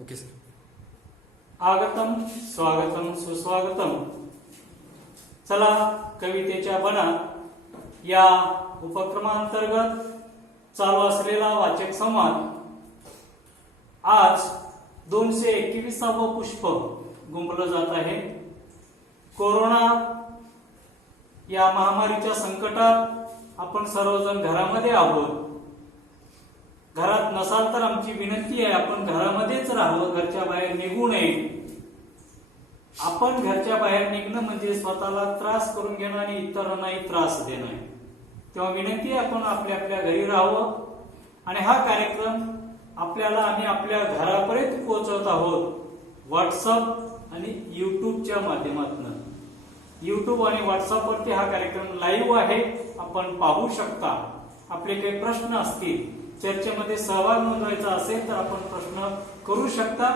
Okay sir. आगतम स्वागतम सुस्वागतम. चला, कवितेच्या बनात या उपक्रमांतर्गत चालू असलेला वाचक संवाद आज 221वे पुष्प गुंफलं जात आहे. कोरोना या महामारीच्या संकटात आपण सर्वजण घरामध्ये आहोत. घरात नसाल तर आमची विनंती आहे, आपण घरामध्येच राहावं, घरच्या बाहेर निघू नये. आपण घरच्या बाहेर निघणं म्हणजे स्वतःला त्रास करून घेणं आणि इतरांनाही त्रास देणं आहे. तेव्हा विनंती आहे, आपण आपल्या आपल्या घरी राहावं. आणि हा कार्यक्रम आपल्याला आम्ही आपल्या घरापर्यंत पोहोचवत आहोत व्हॉट्सअप आणि युट्यूबच्या माध्यमातून. युट्यूब आणि व्हॉट्सअपवरती हा कार्यक्रम लाईव्ह आहे, आपण पाहू शकता. आपले काही प्रश्न असतील, चर्चेमध्ये सहभाग नोंदवायचा असेल तर आपण प्रश्न करू शकता.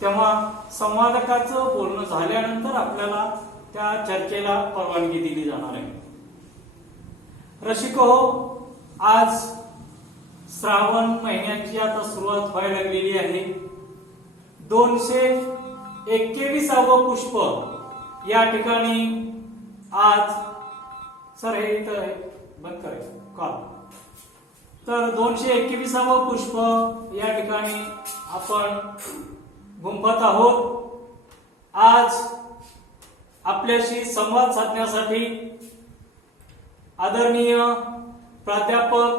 तेव्हा संवादकाचं बोलणं झाल्यानंतर आपल्याला त्या चर्चेला परवानगी दिली जाणार आहे. रसिको, आज श्रावण महिन्याची आता सुरुवात व्हायला लागलेली आहे. 221वे पुष्प या ठिकाणी आज सर हे इथं बंद करायचं कॉल. तर 221वे पुष्प या ठिकाणी आपण गुंफत आहोत. आज आपल्याशी संवाद साधण्यासाठी आदरणीय प्राध्यापक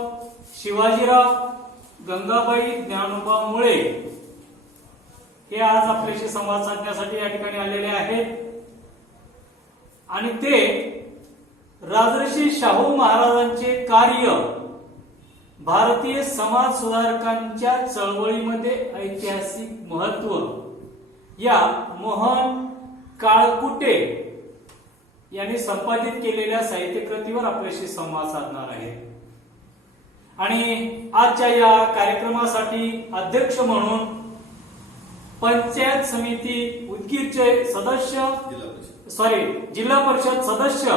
शिवाजीराव गंगाबाई ज्ञानोबा मुळे हे आज आपल्याशी संवाद साधण्यासाठी या ठिकाणी आलेले आहेत. आणि ते राजर्षी शाहू महाराजांचे कार्य भारतीय समाज सुधारकांच्या चळवळीमध्ये ऐतिहासिक महत्व या मोहन काळकुटे यांनी संपादित केलेल्या साहित्यकृतीवर आपल्याशी संवाद साधणार आहे. आणि आजच्या या कार्यक्रमासाठी अध्यक्ष म्हणून पंचायत समिती उदगीरचे सदस्य जिल्हा परिषद सदस्य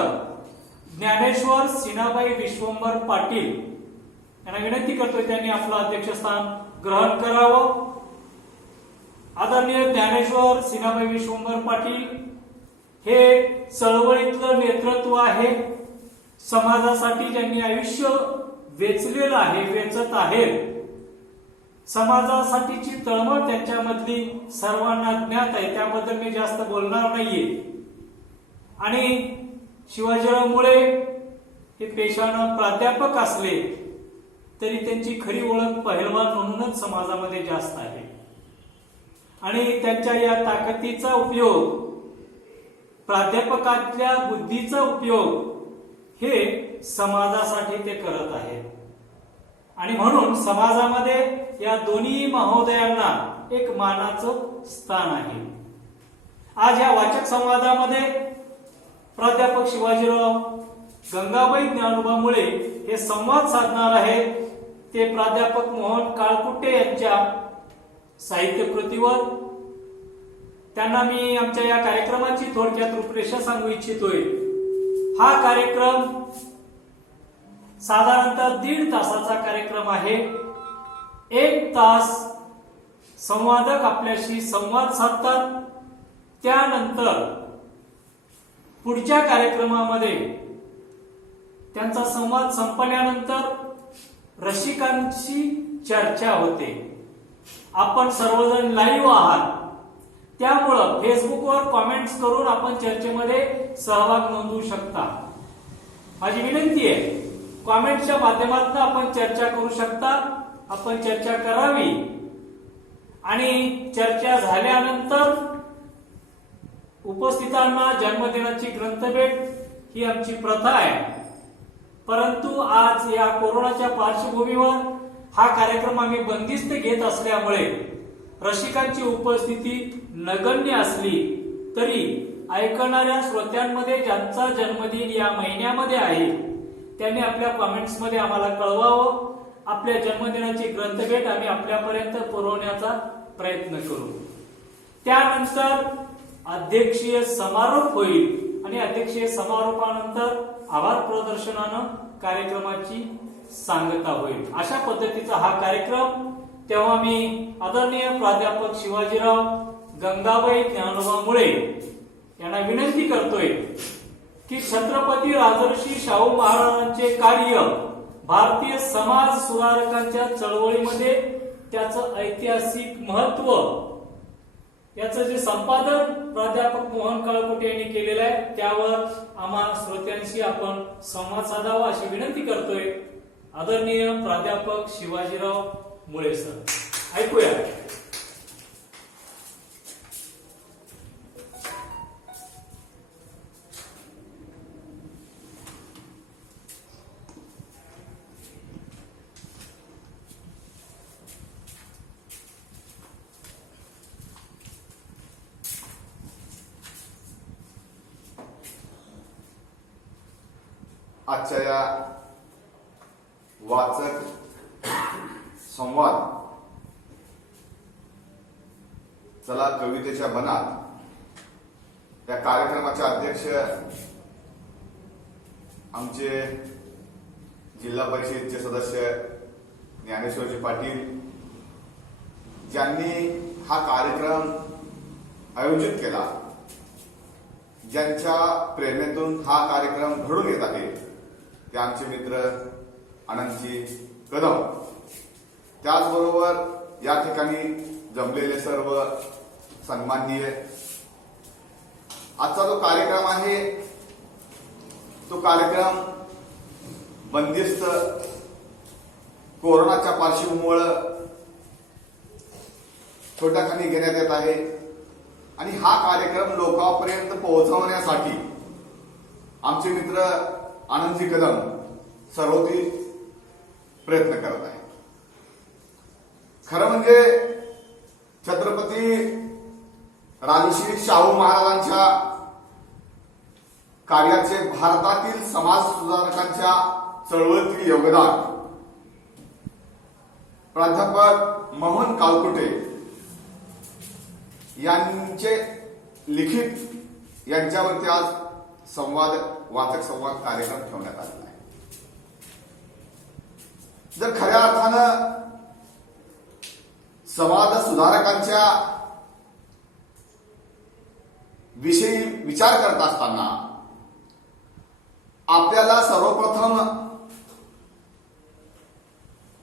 ज्ञानेश्वर सीनाबाई विश्वंभर पाटील यांना विनंती करतोय त्यांनी आपलं अध्यक्षस्थान ग्रहण करावं. आदरणीय ज्ञानेश्वर सीनाबाई विश्वंभर पाटील हे चळवळीतलं नेतृत्व आहे. समाजासाठी ज्यांनी आयुष्य वेचलेलं आहे, वेचत आहेत. समाजासाठीची तळमळ त्यांच्यामधली सर्वांना ज्ञात आहे, त्याबद्दल मी जास्त बोलणार नाहीये. आणि शिवाजीराव मुळे हे पेशानं प्राध्यापक असले तरी त्यांची खरी ओळख पहिलवान म्हणूनच समाजामध्ये जास्त आहे. आणि त्यांच्या या ताकदीचा उपयोग, प्राध्यापकातल्या बुद्धीचा उपयोग हे समाजासाठी ते करत आहेत. आणि म्हणून समाजामध्ये या दोन्ही महोदयांना एक मानाचं स्थान आहे. आज या वाचक संवादामध्ये प्राध्यापक शिवाजीराव गंगाबाई ज्ञानोबा मुळे हे संवाद साधणार आहेत. ते प्राध्यापक मोहन काळकुटे यांच्या साहित्यकृतीवर. त्यांना मी आमच्या या कार्यक्रमाची थोडक्यात रूपरेषा सांगू इच्छितोय. हा कार्यक्रम साधारणतः 1.5 तासाचा कार्यक्रम आहे. 1 तास संवादक आपल्याशी संवाद साधतात. त्यानंतर पुढच्या कार्यक्रमामध्ये त्यांचा संवाद संपल्यानंतर रसिकांची चर्चा होते. आपण सर्वजण लाईव्ह आहात, त्यामुळं फेसबुकवर कॉमेंट्स करून आपण चर्चेमध्ये सहभाग नोंदवू शकता. माझी विनंती आहे, कॉमेंटच्या माध्यमातून आपण चर्चा करू शकता. आपण चर्चा करावी. आणि चर्चा झाल्यानंतर उपस्थितांना जन्मदिनाची ग्रंथभेट ही आमची प्रथा आहे. परंतु आज या कोरोनाच्या पार्श्वभूमीवर हा कार्यक्रम आम्ही बंदिस्त घेत असल्यामुळे रसिकांची उपस्थिती नगण्य असली तरी ऐकणाऱ्या श्रोत्यांमध्ये ज्यांचा जन्मदिन या महिन्यामध्ये आहे त्यांनी आपल्या कॉमेंट्समध्ये आम्हाला कळवावं. आपल्या जन्मदिनाची ग्रंथभेट आम्ही आपल्यापर्यंत पुरवण्याचा प्रयत्न करू. त्यानंतर अध्यक्षीय समारोप होईल आणि अध्यक्षीय समारोपानंतर आभार प्रदर्शनानं कार्यक्रमाची सांगता होईल. अशा पद्धतीचा हा कार्यक्रम तेव्हा मी आदरणीय प्राध्यापक शिवाजीराव गंगाबाई ज्ञानोबा मुळे यांना विनंती करतोय की छत्रपती राजर्षी शाहू महाराजांचे कार्य भारतीय समाज सुधारकांच्या चळवळीमध्ये त्याचं ऐतिहासिक महत्व याचं जे संपादन प्राध्यापक मोहन काळकोटे यांनी केलेलं आहे त्यावर आम्हा श्रोत्यांशी आपण संवाद साधावा अशी विनंती करतोय. आदरणीय प्राध्यापक शिवाजीराव मुळे सर, ऐकूया. आजच्या या वाचक संवाद चला कवितेच्या बनात या कार्यक्रमाचे अध्यक्ष आमचे जिल्हा परिषदेचे सदस्य ज्ञानेश्वरजी पाटील, ज्यांनी हा कार्यक्रम आयोजित केला, ज्यांच्या प्रेरणेतून हा कार्यक्रम घडून येत आहे, ते आमचे मित्र आनंदजी कदम. त्याचबरोबर या ठिकाणी जमलेले सर्व सन्माननीय. आजचा जो कार्यक्रम आहे तो कार्यक्रम बंदिस्त कोरोनाच्या पार्श्वभूमीमुळे छोट्याखानी घेण्यात येत आहे आणि हा कार्यक्रम लोकांपर्यंत पोहोचवण्यासाठी आमचे मित्र आनंदजी कदम सर्वोती प्रयत्न करत आहे. खरं म्हणजे छत्रपती राजर्षी शाहू महाराजांच्या कार्याचे भारतातील समाज सुधारकांच्या चळवळीतील योगदान प्राध्यापक मोहन काळकोटे यांचे लिखित यांच्यावरती आज वाचक संवाद कार्यक्रम ठेवण्यात आलेला आहे. जर खऱ्या अर्थानं समाज सुधारकांच्या विषयी विचार करत असताना आपल्याला सर्वप्रथम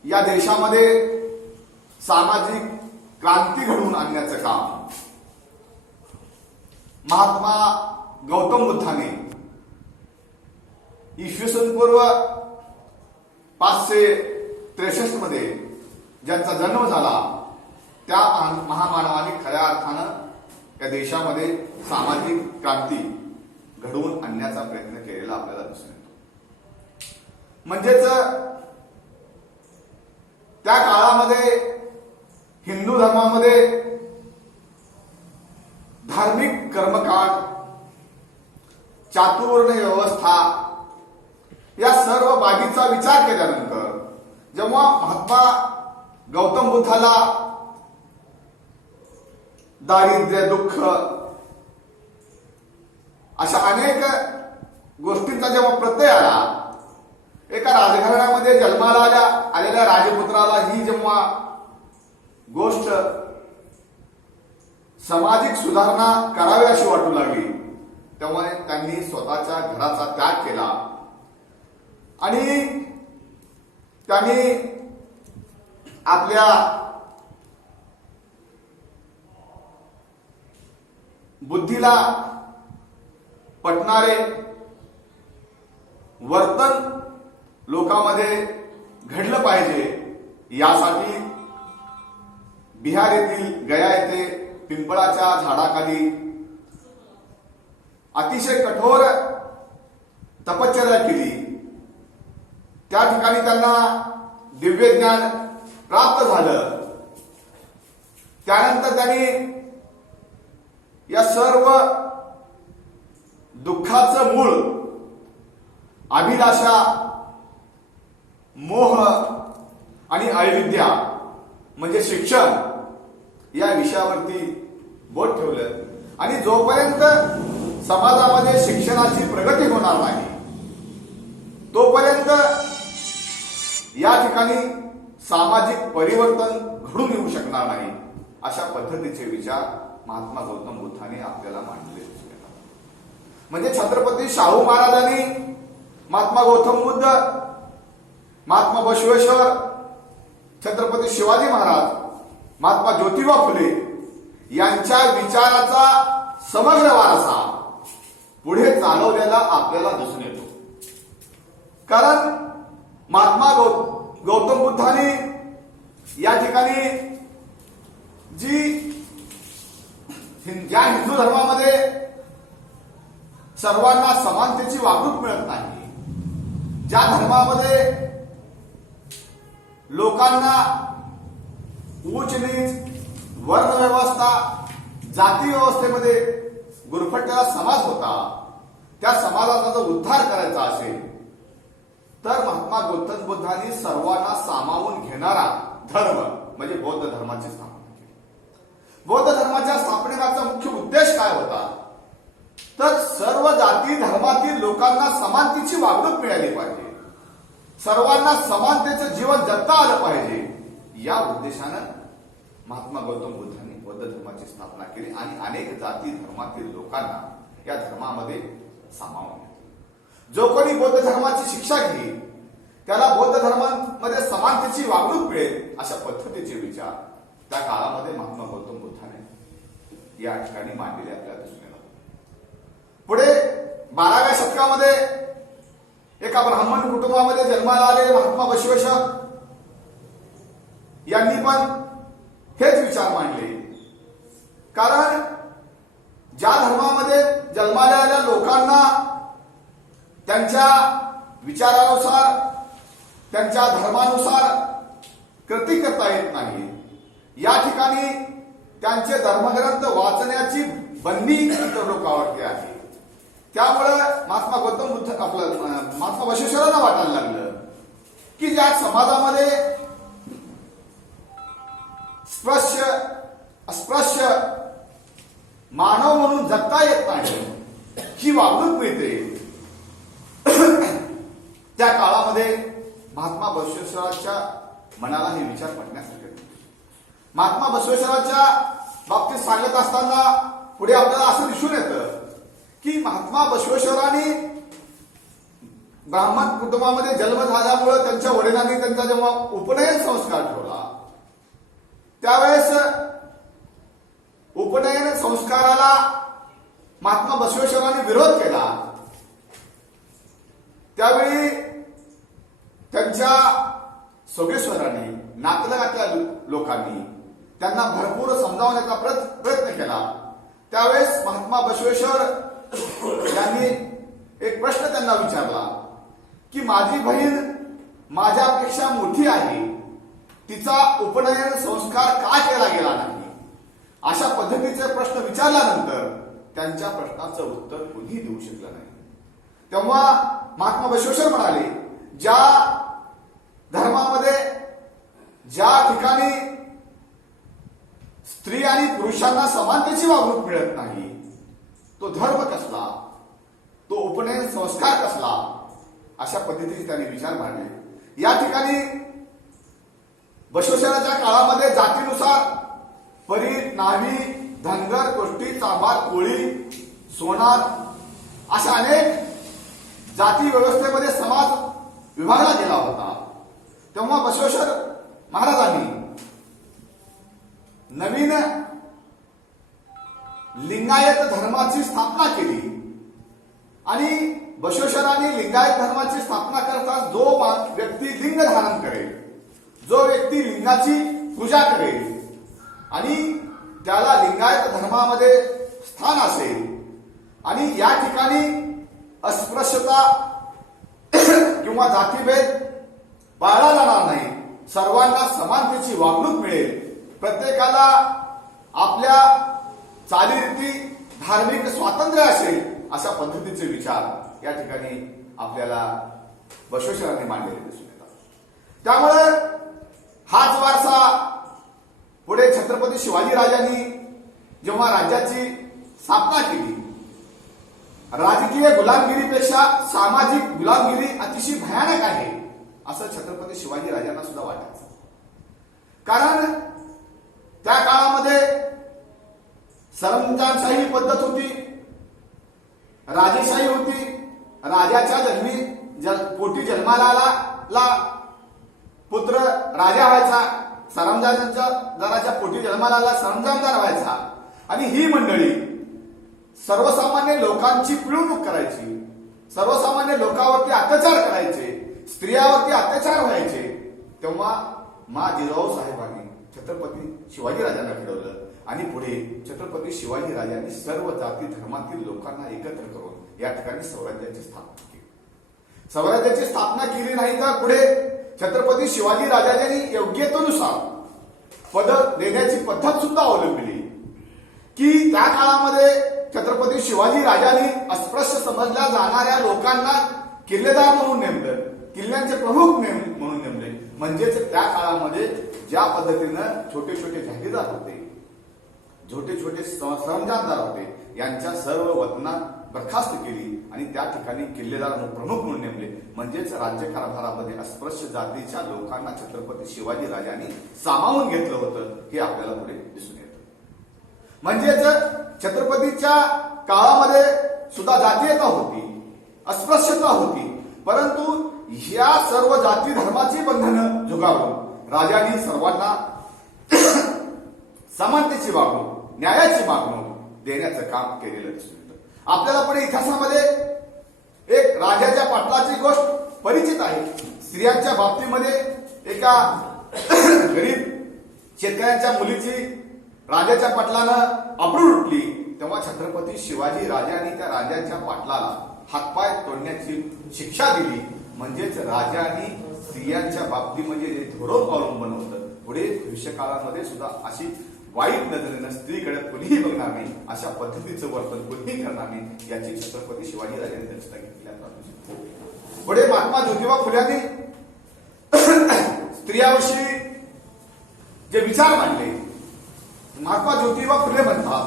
या देशामध्ये सामाजिक क्रांती घडवून आणण्याचं काम महात्मा गौतम बुद्धाने इसवी पूर्व 563 मध्ये ज्यांचा जन्म झाला त्या महामानवाने खऱ्या अर्थानं या देशामध्ये सामाजिक क्रांती घडवून आणण्याचा प्रयत्न केलेला आपल्याला दिसून येतो. म्हणजेच त्या काळामध्ये हिंदू धर्मामध्ये धार्मिक कर्मकांड, चातुर्वर्ण्य व्यवस्था या सर्व बाबीचा विचार केल्यानंतर जेव्हा महात्मा गौतम बुद्धाला दारिद्र्य, दुःख अशा अनेक गोष्टींचा जेव्हा प्रत्यय आला, एका राजघराण्यामध्ये जन्माला आलेल्या राजपुत्राला ही जेव्हा गोष्ट सामाजिक सुधारणा करावी अशी वाटू लागली, तेव्हा त्यांनी स्वतःच्या घराचा त्याग केला आणि त्यांनी आपल्या बुद्धीला पटणारे वर्तन लोकांमध्ये घडलं पाहिजे यासाठी बिहार येथील गया येथे पिंपळाच्या झाडाखाली अतिशय कठोर तपश्चर्या केली. त्या ठिकाणी त्यांना दिव्य ज्ञान प्राप्त झालं. त्यानंतर त्यांनी या सर्व दुःखाचं मूळ अभिलाषा, मोह आणि अविद्या म्हणजे शिक्षण या विषयावरती बोट ठेवलं आणि जोपर्यंत समाजामध्ये शिक्षणाची प्रगती होणार नाही तोपर्यंत या ठिकाणी सामाजिक परिवर्तन घडून येऊ शकणार नाही अशा पद्धतीचे विचार महात्मा गौतम बुद्धांनी आपल्याला मांडले. म्हणजे छत्रपती शाहू महाराजांनी, महात्मा गौतम बुद्ध, महात्मा बसवेश्वर, छत्रपती शिवाजी महाराज, महात्मा ज्योतिबा फुले यांच्या विचाराचा समग्र वारसा पुढे चालवलेला आपल्याला दिसून येतो. कारण महात्मा गौतम बुद्धांनी या ठिकाणी ज्या हिंदू धर्मामध्ये सर्वांना समानतेची वागणूक मिळत नाही, ज्या धर्मामध्ये लोकांना उच्च नीच, वर्ण व्यवस्था, जाती व्यवस्थेमध्ये गुरफटलेला समाज होता, त्या समाजाचा जर उद्धार करायचा असेल तर महात्मा गौतम बुद्धांनी सर्वांना सामावून घेणारा धर्म म्हणजे बौद्ध धर्माची स्थापना केली. बौद्ध धर्माच्या स्थापनेचा मुख्य उद्देश काय होता तर सर्व जाती धर्मातील लोकांना समानतेची वागणूक मिळाली पाहिजे, सर्वांना समानतेचं जीवन जगता आलं पाहिजे, या उद्देशानं महात्मा गौतम बुद्धांनी बौद्ध धर्माची स्थापना केली आणि अनेक जाती धर्मातील लोकांना या धर्मामध्ये सामावून घेतले. जो कोणी बौद्ध धर्माची शिक्षा घेईल त्याला बौद्ध धर्मामध्ये समानतेची वागणूक मिळेल अशा पद्धतीचे विचार त्या काळामध्ये महात्मा गौतम बुद्धाने या ठिकाणी मांडलेले आपल्याला दिसून येतात. पुढे 12व्या शतकामध्ये एका ब्राह्मण कुटुंबामध्ये जन्माला आलेले महात्मा बसवेश्वर यांनी पण हेच विचार मांडले. कारण ज्या धर्मामध्ये जन्माला आलेल्या लोकांना त्यांच्या विचारानुसार, त्यांच्या धर्मानुसार कृती करता येत नाही, या ठिकाणी त्यांचे धर्मग्रंथ वाचण्याची बंदी इतर लोकांवरती आहे. त्यामुळे महात्मा गौतम बुद्ध महात्मा बसवेश्वरांना वाटायला लागलं की ज्या समाजामध्ये स्पृश्य अस्पृश्य मानव म्हणून जगता येत नाही, ही वागणूक मिळते, त्या काळामध्ये महात्मा बसवेश्वरांच्या मनाला हे विचार पटण्यासाठी महात्मा बसवेश्वरांच्या बाबतीत सांगत असताना पुढे आपल्याला असं दिसून येतं की महात्मा बसवेश्वरांनी ब्राह्मण कुटुंबामध्ये जन्म झाल्यामुळे त्यांच्या वडिलांनी त्यांचा जेव्हा उपनयन संस्कार ठेवला त्यावेळेस उपनयन संस्काराला महात्मा बसवेश्वरांनी विरोध केला. त्यावेळी त्यांच्या सोगेश्वरांनी, नातलगातल्या लोकांनी त्यांना भरपूर समजावण्याचा प्रयत्न केला. त्यावेळेस महात्मा बसवेश्वर यांनी एक प्रश्न त्यांना विचारला की माझी बहीण माझ्यापेक्षा मोठी आहे, तिचा उपनयन संस्कार का केला गेला नाही, अशा पद्धतीचे प्रश्न विचारल्यानंतर त्यांच्या प्रश्नाचं उत्तर कोणीही देऊ शकलं नाही. तेव्हा महात्मा बसवेश्वर म्हणाले ज्या धर्मामध्ये ज्या ठिकाणी स्त्री आणि पुरुषांना समानतेची वागणूक मिळत नाही तो धर्म कसला, तो उपनयन संस्कार कसला, अशा पद्धतीचे त्यांनी विचार मांडले. या ठिकाणी बसवेश्वराच्या काळामध्ये जातीनुसार परीट, नावी, धनगर, कोष्टी, चांभार, कोळी, सोनार अशा अनेक जाती व्यवस्थेमध्ये समाज विभागला गेला होता. तेव्हा बसवेश्वर महाराजांनी नवीन लिंगायत धर्माची स्थापना केली आणि बसवेश्वरांनी लिंगायत धर्माची स्थापना करताना जो व्यक्ती लिंग धारण करेल, जो व्यक्ती लिंगाची पूजा करेल आणि त्याला लिंगायत धर्मामध्ये स्थान असेल आणि या ठिकाणी अस्पृश्यता किंवा जातीभेद पाळला जाणार नाही, सर्वांना समानतेची वागणूक मिळेल, प्रत्येकाला आपल्या चालीरीती धार्मिक स्वातंत्र्य असेल, अशा पद्धतीचे विचार या ठिकाणी आपल्याला बसवेश्वरांनी मांडलेले दिसून येतात. त्यामुळे हाच वारसा पुढे छत्रपती शिवाजी राजांनी जेव्हा राज्याची स्थापना केली, राजकीय गुलामगिरीपेक्षा सामाजिक गुलामगिरी अतिशय भयानक आहे असं छत्रपती शिवाजी राजांना सुद्धा वाटायचं. कारण त्या काळामध्ये सरंजामशाही पद्धत होती, राजेशाही होती. राजाच्या पोटी जन्माला आला पुत्र राजा व्हायचा, सरंजामदाराच्या पोटी जन्माला आला सरंजामदार व्हायचा. आणि ही मंडळी सर्वसामान्य लोकांची पिळवणूक करायची, सर्वसामान्य लोकांवरती अत्याचार करायचे, स्त्रियावरती अत्याचार व्हायचे. तेव्हा जिजाऊ साहेबांनी छत्रपती शिवाजी राजांना घडवलं आणि पुढे छत्रपती शिवाजी राजांनी सर्व जाती धर्मातील लोकांना एकत्र करून या ठिकाणी स्वराज्याची स्थापना केली. स्वराज्याची स्थापना केली नाही तर पुढे छत्रपती शिवाजी राजांनी योग्यतेनुसार पद देण्याची पद्धत सुद्धा अवलंबली की त्या काळामध्ये छत्रपती शिवाजी राजांनी अस्पृश्य समजल्या जाणाऱ्या लोकांना किल्लेदार म्हणून नेमलं, किल्ल्यांचे प्रमुख म्हणून नेमले. म्हणजेच त्या काळामध्ये ज्या पद्धतीनं छोटे छोटे जहागीरदार होते, छोटे छोटे सरंजामदार होते, यांच्या सर्व वतना बरखास्त केली आणि त्या ठिकाणी किल्लेदार प्रमुख म्हणून नेमले. म्हणजेच राज्यकारभारामध्ये अस्पृश्य जातीच्या लोकांना छत्रपती शिवाजी राजांनी सामावून घेतलं होतं हे आपल्याला पुढे दिसून येतं. म्हणजेच छत्रपतीच्या काळामध्ये सुद्धा जातीयता होती, अस्पृश्यता होती, परंतु या सर्व जाती धर्माची बंधनं झुगारून राजांनी सर्वांना समानतेची वागणूक, न्यायाची वागणूक देण्याचं काम केलेलं दिसून येतं. आपल्याला पुढे इतिहासामध्ये एक राजाच्या पाटलाची गोष्ट परिचित आहे. स्त्रियांच्या बाबतीमध्ये एका गरीब शेतकऱ्यांच्या मुलीची राजाच्या पाटलानं अब्रू लुटली. तेव्हा छत्रपती शिवाजी राजांनी त्या राजाच्या पाटलाला हातपाय तोडण्याची शिक्षा दिली. म्हणजेच राजांनी स्त्रियांच्या बाबतीमध्ये जे धोरण अवलंबन होतं, पुढे भविष्यकाळामध्ये सुद्धा अशी वाईट नजरेनं स्त्रीकडे कुणीही बघणार नाही, अशा पद्धतीचं वर्तन कुणीही करणार नाही, याची छत्रपती शिवाजी राजांनी दक्षता घेतली. पुढे महात्मा ज्योतिबा फुल्यांनी स्त्रियाविषयी जे विचार मांडले, महात्मा ज्योतिबा फुले म्हणतात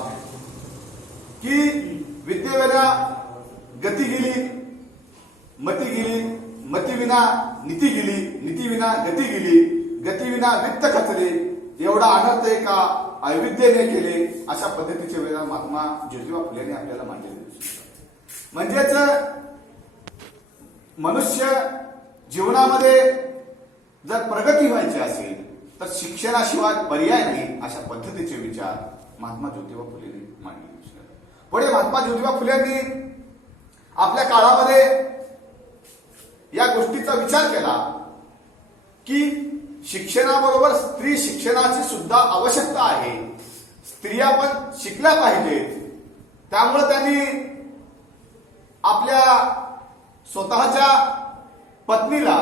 की विद्येविना गती गेली, मती गेली, मतीविना नीती गेली, नीतीविना गती गेली, गतीविना वित्त खचले, एवढा अनर्थ आहे का अविद्येने केले, अशा पद्धतीचे विधान महात्मा ज्योतिबा फुलेंनी आपल्याला मांडलेले. म्हणजेच मनुष्य जीवनामध्ये जर प्रगती व्हायची असेल तर शिक्षणाशिवाय पर्याय नाही, अशा पद्धतीचे विचार महात्मा ज्योतिबा फुलेंनी मांडले. पुढे महात्मा ज्योतिबा फुलेंनी आपल्या काळामध्ये या गोष्टीचा विचार केला की शिक्षणाबरोबर स्त्री शिक्षणाची सुद्धा आवश्यकता आहे, स्त्रिया पण शिकल्या पाहिजेत. त्यामुळे त्यांनी आपल्या स्वतःच्या पत्नीला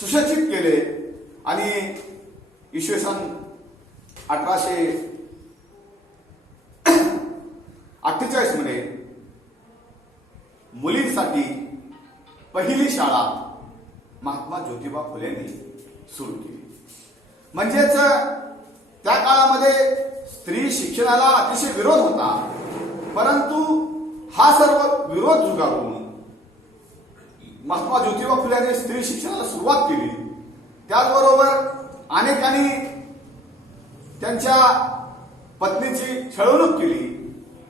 सुशिक्षित केले आणि इसवी सन 1848 मध्ये मुलींसाठी पहिली शाळा महात्मा ज्योतिबा फुलेंनी सुरू केली. म्हणजेच त्या काळामध्ये स्त्री शिक्षणाला अतिशय विरोध होता, परंतु हा सर्व विरोध झुगारून महात्मा ज्योतिबा फुलेंनी स्त्री शिक्षणाला सुरुवात केली. त्याचबरोबर अनेकांनी त्यांच्या पत्नीची छळवणूक केली,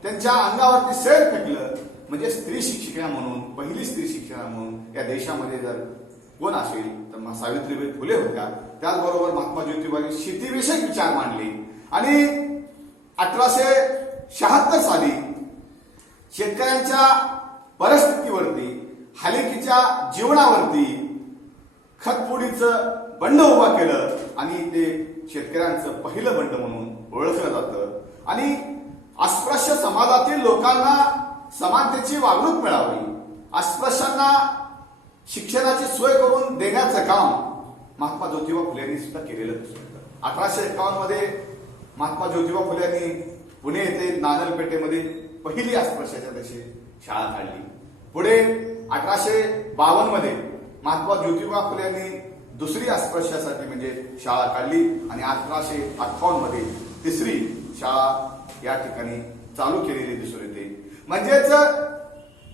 त्यांच्या अंगावरती सैल फेकलं. म्हणजे स्त्री शिक्षिका म्हणून, पहिली स्त्री शिक्षिका म्हणून या देशामध्ये जर कोण असेल तर सावित्रीबाई फुले होत्या. त्याचबरोबर महात्मा ज्योतिबांनी शेतीविषयक विचार मांडले आणि 1876 साली शेतकऱ्यांच्या परिस्थितीवरती, हालिकीच्या जीवनावरती खतफोडीचं बंड उभा केलं आणि ते शेतकऱ्यांचं पहिलं बंड म्हणून ओळखलं जातं. आणि अस्पृश्य समाजातील लोकांना समानतेची वागणूक मिळावी, अस्पृश्यांना शिक्षणाची सोय करून देण्याचं काम महात्मा ज्योतिबा फुले यांनी सुद्धा केलेलं दिसतं. 1851 मध्ये महात्मा ज्योतिबा फुले यांनी पुणे येथे नानलपेठेमध्ये पहिली अस्पृश्याच्या तशी शाळा काढली. पुढे 1852 मध्ये महात्मा ज्योतिबा फुले यांनी दुसरी अस्पृश्यासाठी म्हणजे शाळा काढली आणि 1858 मध्ये तिसरी शाळा या ठिकाणी चालू केलेली दिसून येते. म्हणजेच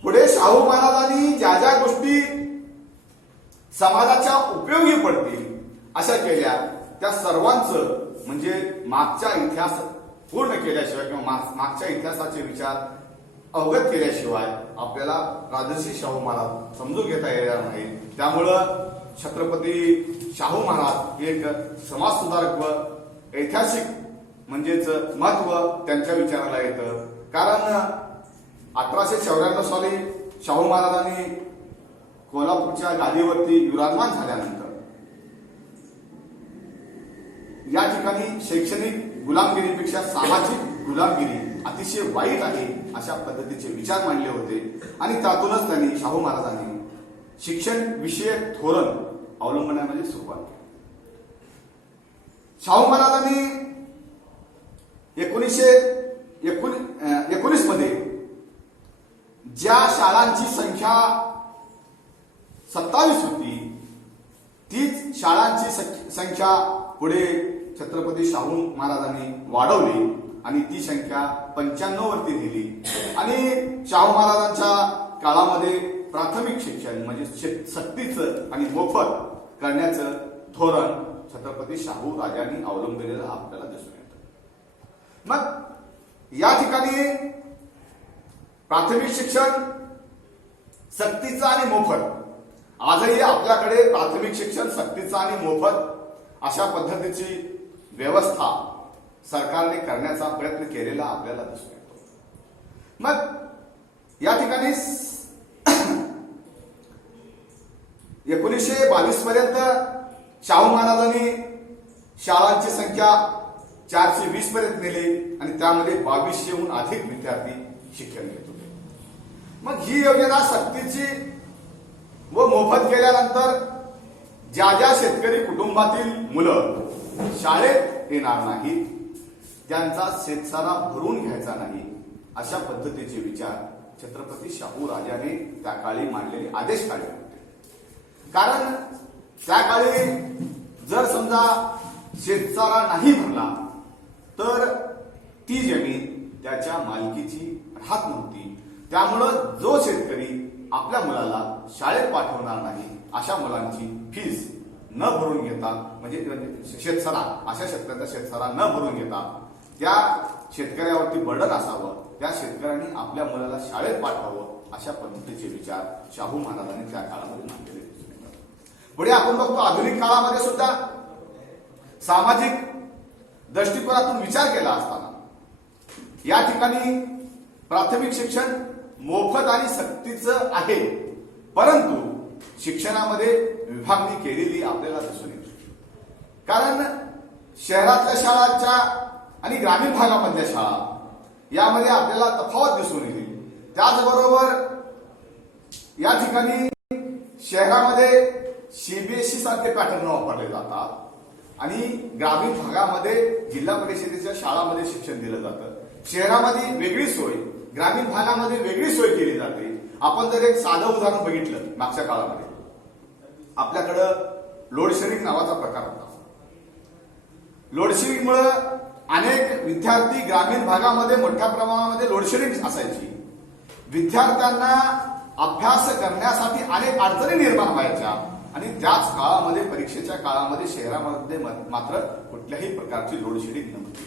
पुढे शाहू महाराजांनी ज्या ज्या गोष्टी समाजाच्या उपयोगी पडतील अशा केल्या, त्या सर्वांचं म्हणजे मागच्या इतिहास पूर्ण केल्याशिवाय किंवा मागच्या इतिहासाचे विचार अवगत केल्याशिवाय आपल्याला राजर्षी शाहू महाराज समजून घेता येणार नाही. त्यामुळं छत्रपती शाहू महाराज हे एक समाज सुधारक व ऐतिहासिक म्हणजेच महत्व त्यांच्या विचाराला येतं. कारण 1894 साली शाहू महाराजांनी कोल्हापूरच्या गादीवरती विराजमान झाल्यानंतर या ठिकाणी शैक्षणिक गुलामगिरीपेक्षा सामाजिक गुलामगिरी अतिशय वाईट आहे अशा पद्धतीचे विचार मांडले होते आणि त्यातूनच त्यांनी शाहू महाराजांनी शिक्षण विषयक धोरण अवलंबण्यामध्ये सुरुवात केली. शाहू महाराजांनी 1919 मध्ये ज्या शाळांची संख्या 27 होती तीच शाळांची संख्या पुढे छत्रपती शाहू महाराजांनी वाढवली आणि ती संख्या 95 वरती नेली. आणि शाहू महाराजांच्या काळामध्ये प्राथमिक शिक्षण म्हणजे सक्तीचं आणि मोफत करण्याचं धोरण छत्रपती शाहू राजांनी अवलंबलेलं आपल्याला दिसून येतं. मग या ठिकाणी प्राथमिक शिक्षण सक्तीचं आणि मोफत, आजही आपल्याकडे प्राथमिक शिक्षण सक्तीचं आणि मोफत अशा पद्धतीची व्यवस्था सरकारने करण्याचा प्रयत्न केलेला आपल्याला दिसून येतो. मग या ठिकाणी 1922 पर्यंत शाहू महाराजांनी शाळांची संख्या 420 पर्यंत नेली आणि त्यामध्ये 2200हून अधिक विद्यार्थी शिक्षण घेत होते. मग ही योजना सक्तीची व मोफत केल्यानंतर ज्या ज्या शेतकरी कुटुंबातील मुलं शाळेत येणार नाहीत त्यांचा शेतसारा भरून घ्यायचा नाही अशा पद्धतीचे विचार छत्रपती शाहू राजाने त्या काळी मांडलेले आदेश काढले होते. कारण त्या काळी जर समजा शेतसारा नाही भरला तर ती जमीन त्याच्या मालकीची राहत नव्हती. त्यामुळं जो शेतकरी आपल्या मुलाला शाळेत पाठवणार नाही अशा मुलांची फीस न भरून घेता म्हणजे शेतसारा अशा शेतकऱ्यांचा शेतसारा न भरून घेता त्या शेतकऱ्यावरती बर्डन असावं, त्या शेतकऱ्यांनी आपल्या मुलाला शाळेत पाठवावं अशा पद्धतीचे विचार शाहू महाराजांनी त्या काळामध्ये मांडलेले दिसून येतात. पुढे आपण बघतो आधुनिक काळामध्ये सुद्धा सामाजिक दृष्टिकोनातून विचार केला असताना या ठिकाणी प्राथमिक शिक्षण मोफत आणि सक्तीचं आहे, परंतु शिक्षणामध्ये विभागणी केलेली आपल्याला दिसून येते. कारण शहरातल्या शाळांच्या आणि ग्रामीण भागामधल्या शाळा यामध्ये आपल्याला तफावत दिसून येईल. त्याचबरोबर या ठिकाणी शहरामध्ये सीबीएसई सारखे पॅटर्न वापरले जातात आणि ग्रामीण भागामध्ये जिल्हा परिषदेच्या शाळांमध्ये शिक्षण दिलं जातं. शहरामध्ये वेगळी सोय, ग्रामीण भागामध्ये वेगळी सोय केली जाते. आपण जर एक साधं उदाहरण बघितलं मागच्या काळामध्ये आपल्याकडं लोडशेडिंग नावाचा प्रकार होता. लोडशेडिंगमुळे अनेक विद्यार्थी ग्रामीण भागामध्ये मोठ्या प्रमाणामध्ये लोडशेडिंग असायची. विद्यार्थ्यांना अभ्यास करण्यासाठी अनेक अडचणी निर्माण व्हायच्या आणि त्याच काळामध्ये परीक्षेच्या काळामध्ये शहरामध्ये मात्र कुठल्याही प्रकारची लोडशेडिंग नव्हती.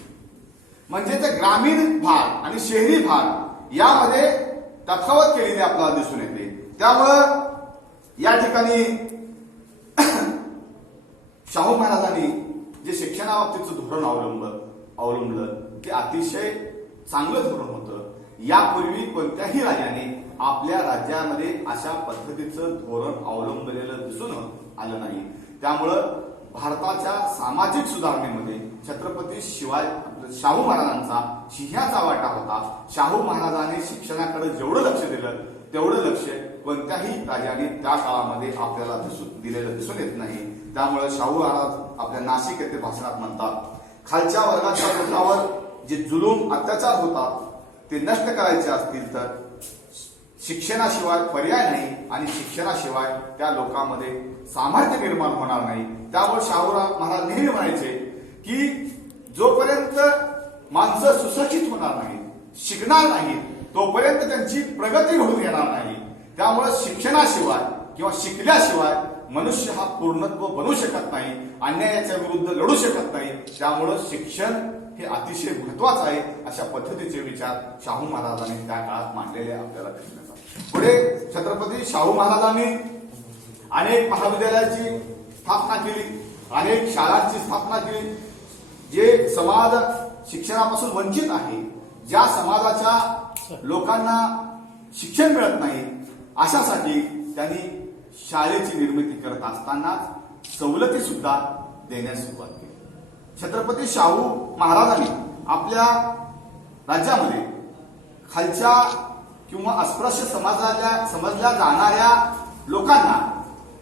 म्हणजे ते ग्रामीण भाग आणि शहरी भाग यामध्ये तफावत केलेली आपल्याला दिसून येते. त्यामुळं या ठिकाणी शाहू महाराजांनी जे शिक्षणाबाबतीचं धोरण अवलंबलं ते अतिशय चांगलं धोरण होतं. यापूर्वी कोणत्याही राजाने आपल्या राज्यामध्ये अशा पद्धतीचं धोरण अवलंबलेलं दिसून आलं नाही. त्यामुळं भारताच्या सामाजिक सुधारणेमध्ये छत्रपती शाहू महाराजांचा सिंहाचा वाटा होता. शाहू महाराजांनी शिक्षणाकडे जेवढं लक्ष दिलं तेवढं लक्ष कोणत्याही राजाने त्या काळामध्ये आपल्याला दिलेलं दिसून येत नाही. त्यामुळे शाहू महाराज आपल्या नाशिक येथे भाषणात म्हणतात, खालच्या वर्गाच्या लोकांवर जे जुलूम अत्याचार होतात ते नष्ट करायचे असतील तर शिक्षणाशिवाय पर्याय नाही आणि शिक्षणाशिवाय त्या लोकांमध्ये सामर्थ्य निर्माण होणार नाही. त्यामुळे शाहू महाराज नेहमी म्हणायचे की जोपर्यंत माणसं सुशिक्षित होणार नाहीत, शिकणार नाहीत, तोपर्यंत त्यांची प्रगती घडून येणार नाही. त्यामुळे शिक्षणाशिवाय किंवा शिकल्याशिवाय मनुष्य हा पूर्णत्व बनू शकत नाही, अन्यायाच्या विरुद्ध लढू शकत नाही. त्यामुळं शिक्षण हे अतिशय महत्वाचं आहे. अशा पद्धतीचे विचार शाहू महाराजांनी त्या काळात मांडलेले आपल्याला दिसून येतात. पुढे छत्रपती शाहू महाराजांनी अनेक महाविद्यालयाची स्थापना केली, अनेक शाळांची स्थापना केली. जे समाज शिक्षणापासून वंचित आहे, ज्या समाजाच्या लोकांना शिक्षण मिळत नाही, अशासाठी त्यांनी शाळेची निर्मिती करत असतानाच सवलती सुद्धा देण्यास सुरुवात केली. छत्रपती शाहू महाराजांनी आपल्या राज्यामध्ये खालच्या किंवा अस्पृश्य समजल्या जाणाऱ्या लोकांना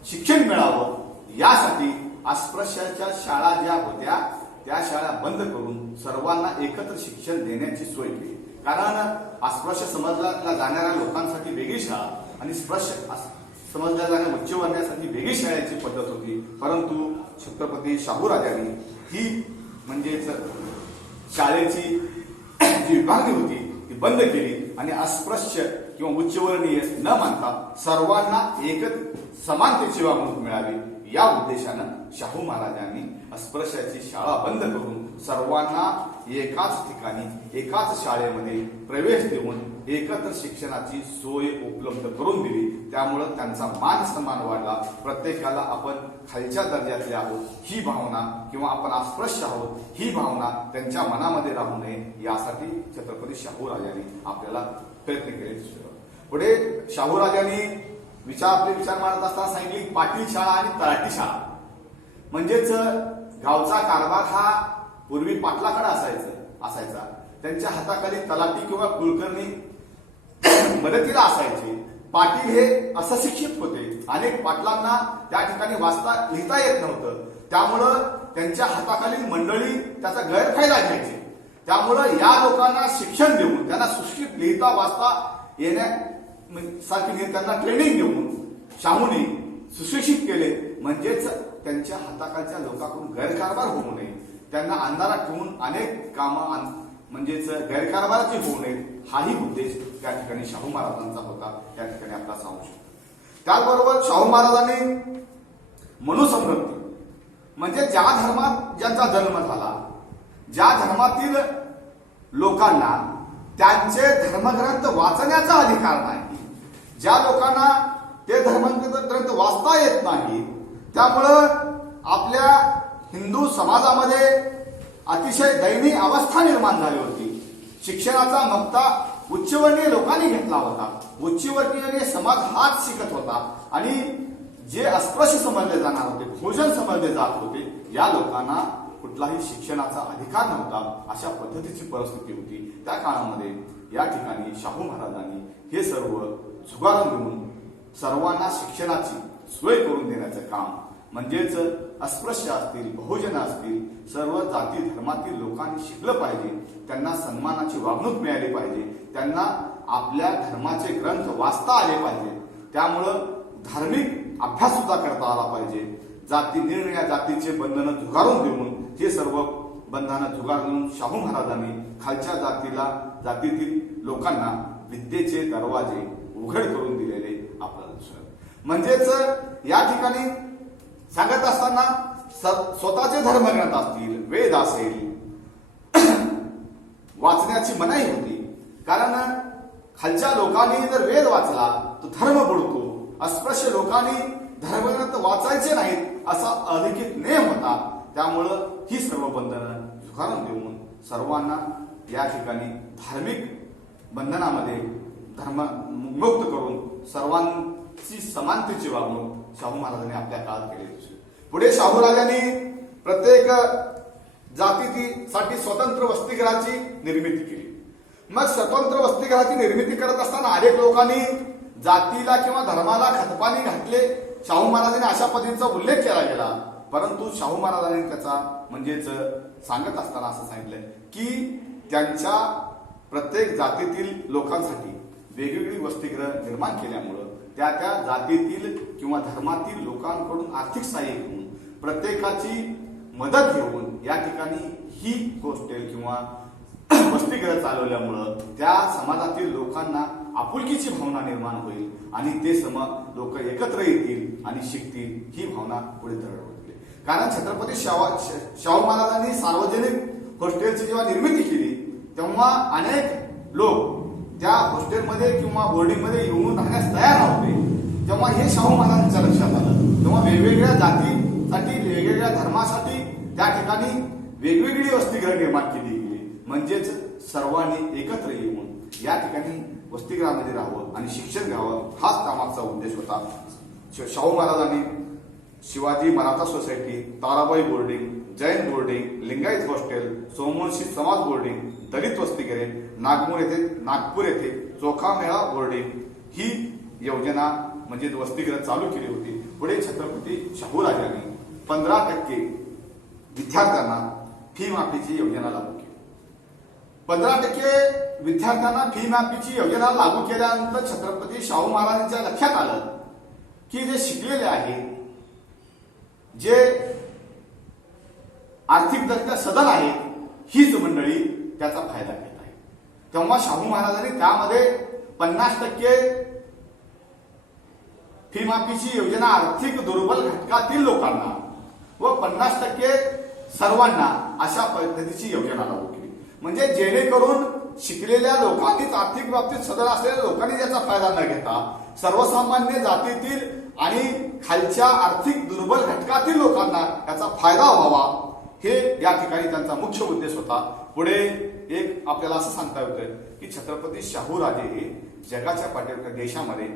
शिक्षण मिळावं यासाठी अस्पृश्याच्या शाळा ज्या होत्या त्या शाळा बंद करून सर्वांना एकत्र शिक्षण देण्याची सोय केली. कारण अस्पृश्य समजल्या जाणाऱ्या लोकांसाठी वेगळी शाळा आणि स्पृश्य समजल्या जाणाऱ्या उच्चवर्णीयासाठी वेगळी शाळेची पद्धत होती. परंतु छत्रपती शाहू राजांनी ही म्हणजेच शाळेची जी विभागणी होती ती बंद केली आणि अस्पृश्य किंवा उच्चवर्णीय न मानता सर्वांना समानतेची वागणूक मिळावी या उद्देशानं शाहू महाराजांनी अस्पृश्याची शाळा बंद करून सर्वांना एकाच ठिकाणी एकाच शाळेमध्ये प्रवेश देऊन एकत्र शिक्षणाची सोय उपलब्ध करून दिली. त्यामुळं त्यांचा मान सन्मान वाढला. प्रत्येकाला आपण खालच्या दर्जातले आहोत ही भावना किंवा आपण अस्पृश्य आहोत ही भावना त्यांच्या मनामध्ये राहू नये यासाठी छत्रपती शाहू राजांनी आपल्याला प्रयत्न केले. पुढे शाहू राजांनी आपले विचार मांडत असताना सांगितले पाटील शाळा आणि तलाठी शाळा. म्हणजेच गावचा कारभार हा पूर्वी पाटलाकडे असायचा. त्यांच्या हाताखाली तलाठी किंवा कुलकर्णी मदतीला असायचे. पाटील हे असशिक्षित होते. अनेक पाटलांना त्या ठिकाणी वाचता लिहिता येत नव्हतं. त्यामुळं त्यांच्या हाताखालील मंडळी त्याचा गैरफायदा घ्यायची. त्यामुळं या लोकांना शिक्षण देऊन त्यांना सुशिक्षित लिहिता वाचता येण्यासारखी त्यांना ट्रेनिंग देऊन शाहूने सुशिक्षित केले. म्हणजेच त्यांच्या हाताखालच्या लोकांकडून गैरकारभार होऊ नये, त्यांना अंधारात ठेवून अनेक कामं म्हणजेच गैरकारभाराची होऊ नये हाही उद्देश त्या ठिकाणी शाहू महाराजांचा होता. त्या ठिकाणी आपला सांगू शकतो. त्याचबरोबर शाहू महाराजांनी मनुसंमती म्हणजे ज्या धर्मात ज्यांचा जन्म झाला, ज्या धर्मातील लोकांना त्यांचे धर्मग्रंथ वाचण्याचा अधिकार नाही, ज्या लोकांना ते धर्मग्रंथ वाचता येत नाही, त्यामुळं आपल्या हिंदू समाजामध्ये अतिशय दयनीय अवस्था निर्माण झाली होती. शिक्षणाचा ममता उच्चवर्णीय लोकांनी घेतला होता. उच्चवर्णीय समाज हाच शिकत होता आणि जे अस्पृश्य समजले जाणार होते, भोजन समजले जात होते, या लोकांना कुठलाही शिक्षणाचा अधिकार नव्हता. अशा पद्धतीची परिस्थिती होती. त्या काळामध्ये या ठिकाणी शाहू महाराजांनी हे सर्व झुगारून देऊन सर्वांना शिक्षणाची सोय करून देण्याचं काम म्हणजेच अस्पृश्य असतील, बहुजन असतील, सर्व जाती धर्मातील लोकांनी शिकलं पाहिजे. त्यांना सन्मानाची वागणूक मिळाली पाहिजे. त्यांना आपल्या धर्माचे ग्रंथ वाचता आले पाहिजे. त्यामुळं धार्मिक अभ्यास सुद्धा करता आला पाहिजे. निरनिळ्या जातीचे बंधनं झुगारून देऊन हे सर्व बंधनं झुगारून शाहू महाराजांनी खालच्या जातीतील लोकांना विद्येचे दरवाजे उघड करून दिलेले आपल्याला दिसतात. म्हणजेच या ठिकाणी सांगत असताना स्वतःचे धर्मग्रंथ असतील, वेद असेल, वाचण्याची मनाई होती. कारण खालच्या लोकांनी जर वेद वाचला तर धर्म बुडतो. अस्पृश्य लोकांनी धर्मग्रंथ वाचायचे नाहीत असा अधिकृत नियम होता. त्यामुळं ही सर्व बंधनं झुगारून देऊन सर्वांना या ठिकाणी धार्मिक बंधनामध्ये मुक्त करून सर्वांची समानतेची वागणूक शाहू महाराजांनी आपल्या काळात केली. पुढे शाहू राजांनी प्रत्येक जातीसाठी स्वतंत्र वसतिगृहाची निर्मिती केली. मग स्वतंत्र वसतिगृहाची निर्मिती करत असताना अनेक लोकांनी जातीला किंवा धर्माला खतपाणी घातले. शाहू महाराजांनी अशा पद्धतीचा उल्लेख केला गेला. परंतु शाहू महाराजांनी त्याचा म्हणजेच सांगत असताना असं सांगितलं की त्यांच्या प्रत्येक जातीतील लोकांसाठी वेगवेगळी वसतिगृह निर्माण केल्यामुळं त्या जातीतील किंवा धर्मातील लोकांकडून आर्थिक सहाय्य घेऊन प्रत्येकाची मदत घेऊन या ठिकाणी ही हॉस्टेल किंवा वसतिगृह वसतिगृह चालवल्यामुळं त्या समाजातील लोकांना आपुलकीची भावना निर्माण होईल आणि ते लोक एकत्र येतील आणि शिकतील, ही भावना पुढे दरवळत गेली. कारण छत्रपती शाहू महाराजांनी सार्वजनिक हॉस्टेलची जेव्हा निर्मिती केली तेव्हा अनेक लोक त्या हॉस्टेलमध्ये किंवा बोर्डिंगमध्ये येऊन राहण्यास तयार नव्हते. तेव्हा हे शाहू महाराजांच्या लक्षात आलं. तेव्हा वेगवेगळ्या जातीसाठी, वेगवेगळ्या धर्मासाठी त्या ठिकाणी वेगवेगळी वसतिगृह निर्माण केली गेली. म्हणजेच सर्वांनी एकत्र येऊन या ठिकाणी वसतिगृहामध्ये राहावं आणि शिक्षण घ्यावं, हाच त्यामागचा उद्देश होता. शाहू महाराजांनी Shivaji Maratha society, Tarabai boarding, Jain boarding, Lingayat hostel, Somvanshi समाज बोर्डिंग, दलित वसतिगृह, नागपूर येथे चोखामेळा बोर्डिंग ही योजना म्हणजे वसतिगृह चालू केली होती. पुढे छत्रपती शाहूराजांनी 15% विद्यार्थ्यांना फी माफीची योजना लागू केली. 15% विद्यार्थ्यांना फी माफीची योजना लागू केल्यानंतर छत्रपती शाहू महाराजांच्या लक्षात आलं की जे शिकलेले आहेत, जे आर्थिकदृष्ट्या सदन आहेत, हीच मंडळी त्याचा फायदा घेत आहे. तेव्हा शाहू महाराजांनी त्यामध्ये 50% फी माफीची योजना आर्थिक दुर्बल घटकातील लोकांना व 50% सर्वांना अशा पद्धतीची योजना लागू केली. म्हणजे जेणेकरून शिकलेल्या लोकांनीच, आर्थिक बाबतीत सदन असलेल्या लोकांनी याचा फायदा न घेता सर्वसामान्य जातीतील आणि खालच्या आर्थिक दुर्बल घटकातील लोकांना याचा फायदा व्हावा, हे या ठिकाणी त्यांचा मुख्य उद्देश होता. पुढे एक आपल्याला असं सांगता येतं की छत्रपती शाहूराजे हे जगाच्या पाठीवर देशामध्ये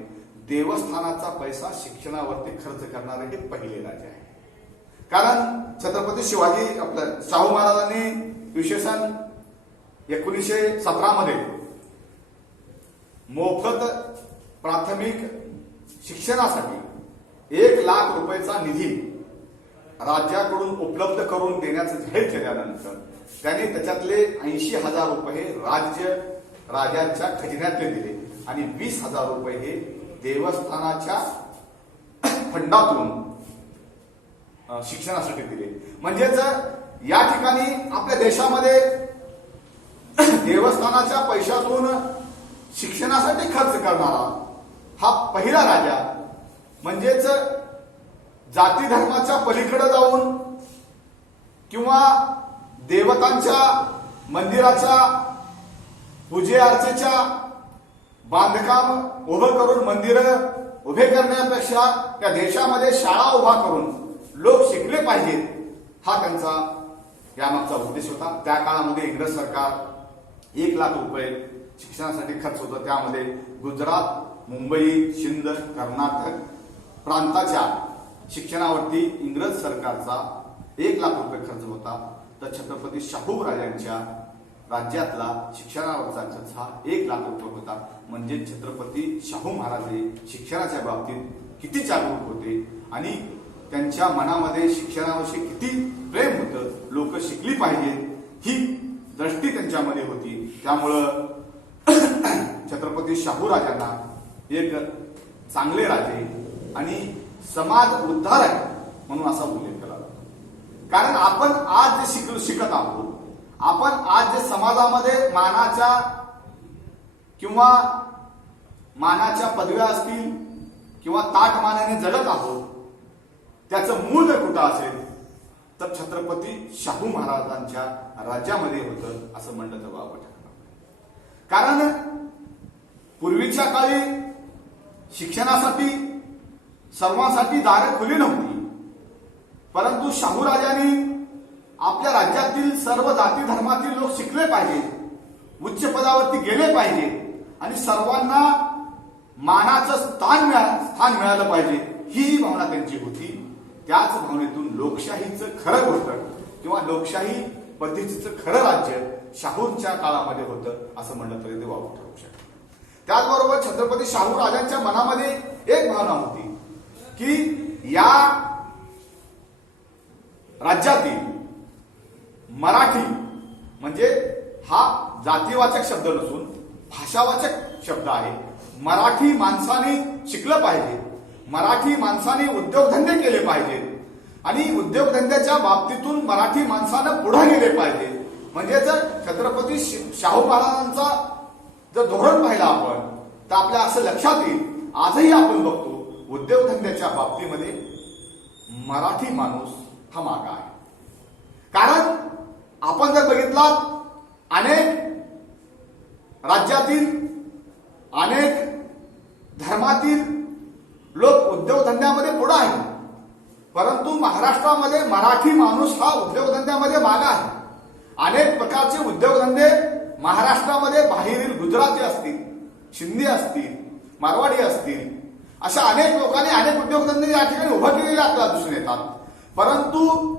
देवस्थानाचा पैसा शिक्षणावरती खर्च करणारे हे पहिले राजे आहे. कारण छत्रपती शाहू महाराजांनी इसवी 1917 मध्ये मोफत प्राथमिक शिक्षणासाठी 1 लाख रुपयाचा निधी राज्याकडून उपलब्ध करून देण्याचं जाहीर केल्यानंतर त्यांनी त्याच्यातले 80,000 रुपये राजांच्या खजिन्यातले दिले आणि 20,000 रुपये हे देवस्थानाच्या फंडातून शिक्षणासाठी दिले. म्हणजेच या ठिकाणी आपल्या देशामध्ये देवस्थानाच्या पैशातून शिक्षणासाठी खर्च करणारा हा पहिला राजा, म्हणजेच जाती धर्माच्या पलीकडे जाऊन किंवा देवतांच्या मंदिराच्या पूजे अर्चेच्या बांधकाम उभं करून मंदिर उभे करण्यापेक्षा त्या देशामध्ये शाळा उभा करून लोक शिकले पाहिजेत, हा त्यांचा यामागचा उद्देश होता. त्या काळामध्ये इंग्रज सरकार 1 लाख रुपये शिक्षणासाठी खर्च होतं. त्यामध्ये गुजरात, मुंबई, सिंध, कर्नाटक प्रांताच्या शिक्षणावरती इंग्रज सरकारचा 1 लाख रुपये खर्च होता. तर छत्रपती शाहू राजांच्या राज्यातला शिक्षणावरचा खर्च हा 1 लाख रुपये होता. म्हणजे छत्रपती शाहू महाराज हे शिक्षणाच्या बाबतीत किती जागरूक होते आणि त्यांच्या मनामध्ये शिक्षणाविषयी किती प्रेम होतं, लोक शिकली पाहिजेत ही दृष्टी त्यांच्यामध्ये होती. त्यामुळं छत्रपती शाहू राजांना एक चांगले राजे आणि समाज उद्धारक म्हणून असा उल्लेख केला जातो. कारण आपण आज जे शिकत आहोत, आपण आज जे समाजामध्ये मानाच्या पदव्या असतील किंवा ताटमानाने जगत आहोत, त्याचं मूल्य कुठं असेल तर छत्रपती शाहू महाराजांच्या राज्यामध्ये होतं असं म्हणलं तर वावगं ठरणार. कारण पूर्वीच्या काळी शिक्षणासाठी सर्वांसाठी दारं खुली नव्हती, परंतु शाहू राजांनी आपल्या राज्यातील सर्व जाती धर्मातील लोक शिकले पाहिजे, उच्च पदावरती गेले पाहिजे आणि सर्वांना मानाचं स्थान मिळालं पाहिजे, ही भावना त्यांची होती. त्याच भावनेतून लोकशाहीचं खरं गोष्ट किंवा लोकशाही पद्धतीचं खरं राज्य शाहूंच्या काळामध्ये होतं असं म्हणलं तरी ते वावगं ठरू शकतं. त्याचबरोबर छत्रपती शाहू राजांच्या मनामध्ये एक भावना होती की या राज्यातील मराठी म्हणजे हा जातीवाचक शब्द नसून भाषावाचक शब्द आहे. मराठी माणसाने शिकलं पाहिजे, मराठी माणसाने उद्योगधंदे केले पाहिजेत आणि उद्योगधंद्याच्या बाबतीतून मराठी माणसानं पुढे गेले पाहिजे म्हणजे जर छत्रपती शाहू महाराजांचा जर धोरण पाहिलं आपण तर आपल्या असं लक्षात येईल, आजही आपण बघतो उद्योगधंद्याच्या बाबतीमध्ये मराठी माणूस हा मागा आहे. कारण आपण जर बघितलात अनेक राज्यातील अनेक धर्मातील लोक उद्योगधंद्यामध्ये पुढे आहेत, परंतु महाराष्ट्रामध्ये मराठी माणूस हा उद्योगधंद्यामध्ये मागा आहे. अनेक प्रकारचे उद्योगधंदे महाराष्ट्रामध्ये बाहेरील गुजराती असतील, शिंदे असतील, मारवाडी असतील, अशा अनेक लोकांनी अनेक उद्योगधंदे या ठिकाणी उभे केलेले आपल्याला दिसून येतात. परंतु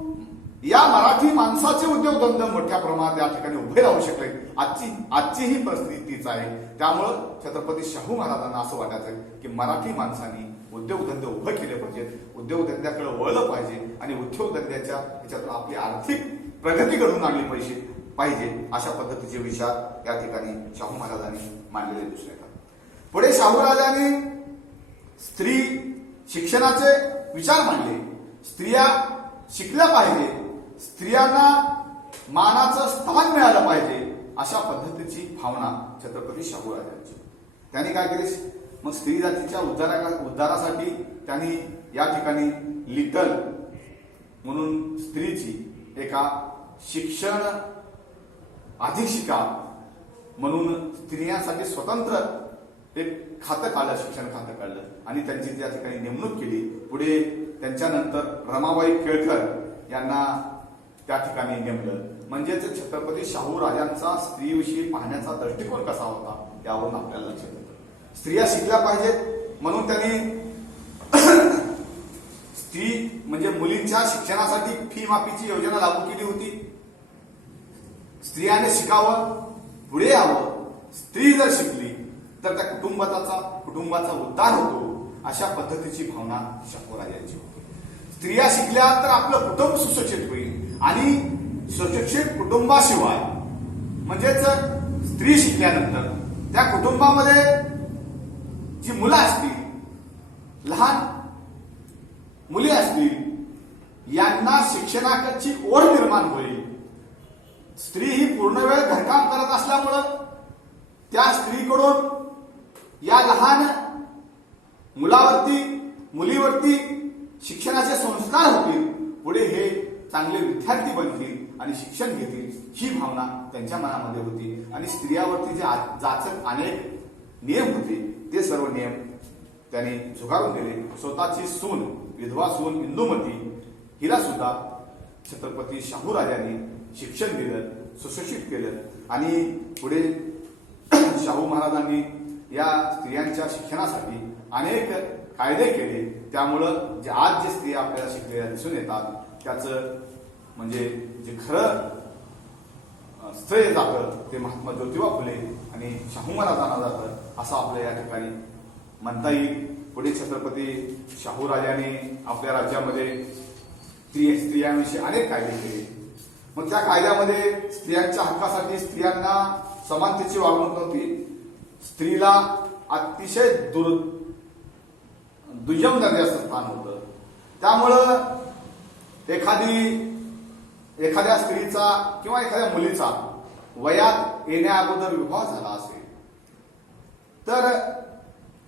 या मराठी माणसाचे उद्योगधंदे मोठ्या प्रमाणात या ठिकाणी उभे राहू शकले. आजची ही परिस्थिती तीच आहे. त्यामुळं छत्रपती शाहू महाराजांना असं वाटायचं की मराठी माणसांनी उद्योगधंदे उभे केले पाहिजेत, उद्योगधंद्याकडे वळलं पाहिजे आणि उद्योगधंद्याच्या ह्याच्यातून आपली आर्थिक प्रगती घडवून आणली पाहिजे अशा पद्धतीचे विचार या ठिकाणी शाहू महाराजांनी मांडलेले दिसून येतात. पुढे शाहू राजांनी स्त्री शिक्षणाचे विचार मांडले. स्त्रिया शिकल्या पाहिजे, स्त्रियांना मानाचं स्थान मिळालं पाहिजे अशा पद्धतीची भावना छत्रपती शाहू राजांची. त्यांनी काय केले, मग स्त्री जातीच्या उद्धारासाठी त्यांनी या ठिकाणी लिटल म्हणून स्त्रीची एका शिक्षण अधीक्षिका म्हणून स्त्रियांसाठी स्वतंत्र एक खातं काढलं, शिक्षण खातं काढलं आणि त्यांची त्या ठिकाणी नेमणूक केली. पुढे त्यांच्यानंतर रमाबाई केळकर यांना त्या ठिकाणी नेमलं. म्हणजेच छत्रपती शाहू राजांचा स्त्रीविषयी पाहण्याचा दृष्टिकोन कसा होता यावरून आपल्याला लक्षात येतं. स्त्रिया शिकल्या पाहिजेत म्हणून त्यांनी स्त्री म्हणजे मुलींच्या शिक्षणासाठी फी माफीची योजना लागू केली होती. स्त्रियाने शिकावं, पुढे यावं, स्त्री जर शिकली तर त्या कुटुंबाचा उद्धार होतो अशा पद्धतीची भावना शाहू राजांची होती. स्त्रिया शिकल्या तर आपलं कुटुंब सुशिक्षित होईल आणि सुशिक्षित कुटुंबाशिवाय म्हणजेच स्त्री शिकल्यानंतर त्या कुटुंबामध्ये जी मुलं असतील, लहान मुली असतील, यांना शिक्षणाची ओढ निर्माण होईल. स्त्री ही पूर्ण वेळ घरकाम करत असल्यामुळं त्या स्त्रीकडून या लहान मुलीवरती शिक्षणाचे संस्कार होतील, पुढे हे चांगले विद्यार्थी बनतील आणि शिक्षण घेतील ही भावना त्यांच्या मनामध्ये होती. आणि स्त्रियावरती जे जाचक अनेक नियम होते ते सर्व नियम त्यांनी झुगारून दिले. स्वतःची सून, विधवा सून इंदुमती हिला सुद्धा छत्रपती शाहू राजांनी शिक्षण दिलं, सुशिक्षित केलं आणि पुढे शाहू महाराजांनी या स्त्रियांच्या शिक्षणासाठी अनेक कायदे केले. त्यामुळं आज जे स्त्रिया आपल्याला शिकलेल्या दिसून येतात त्याचं म्हणजे जे खरं श्रेय जातं ते महात्मा ज्योतिबा फुले आणि शाहू महाराजांना जातं असं आपल्या या ठिकाणी म्हणता येईल. पुढे छत्रपती शाहू राजाने आपल्या राज्यामध्ये स्त्रियांविषयी अनेक कायदे केले. मग त्या कायद्यामध्ये स्त्रियांच्या हक्कासाठी स्त्रियांना समानतेची वागणूक नव्हती. स्त्रीला अतिशय दुय्यम दर्जाचं स्थान होतं. त्यामुळं एखाद्या स्त्रीचा किंवा एखाद्या मुलीचा वयात येण्या अगोदर विवाह झाला असेल तर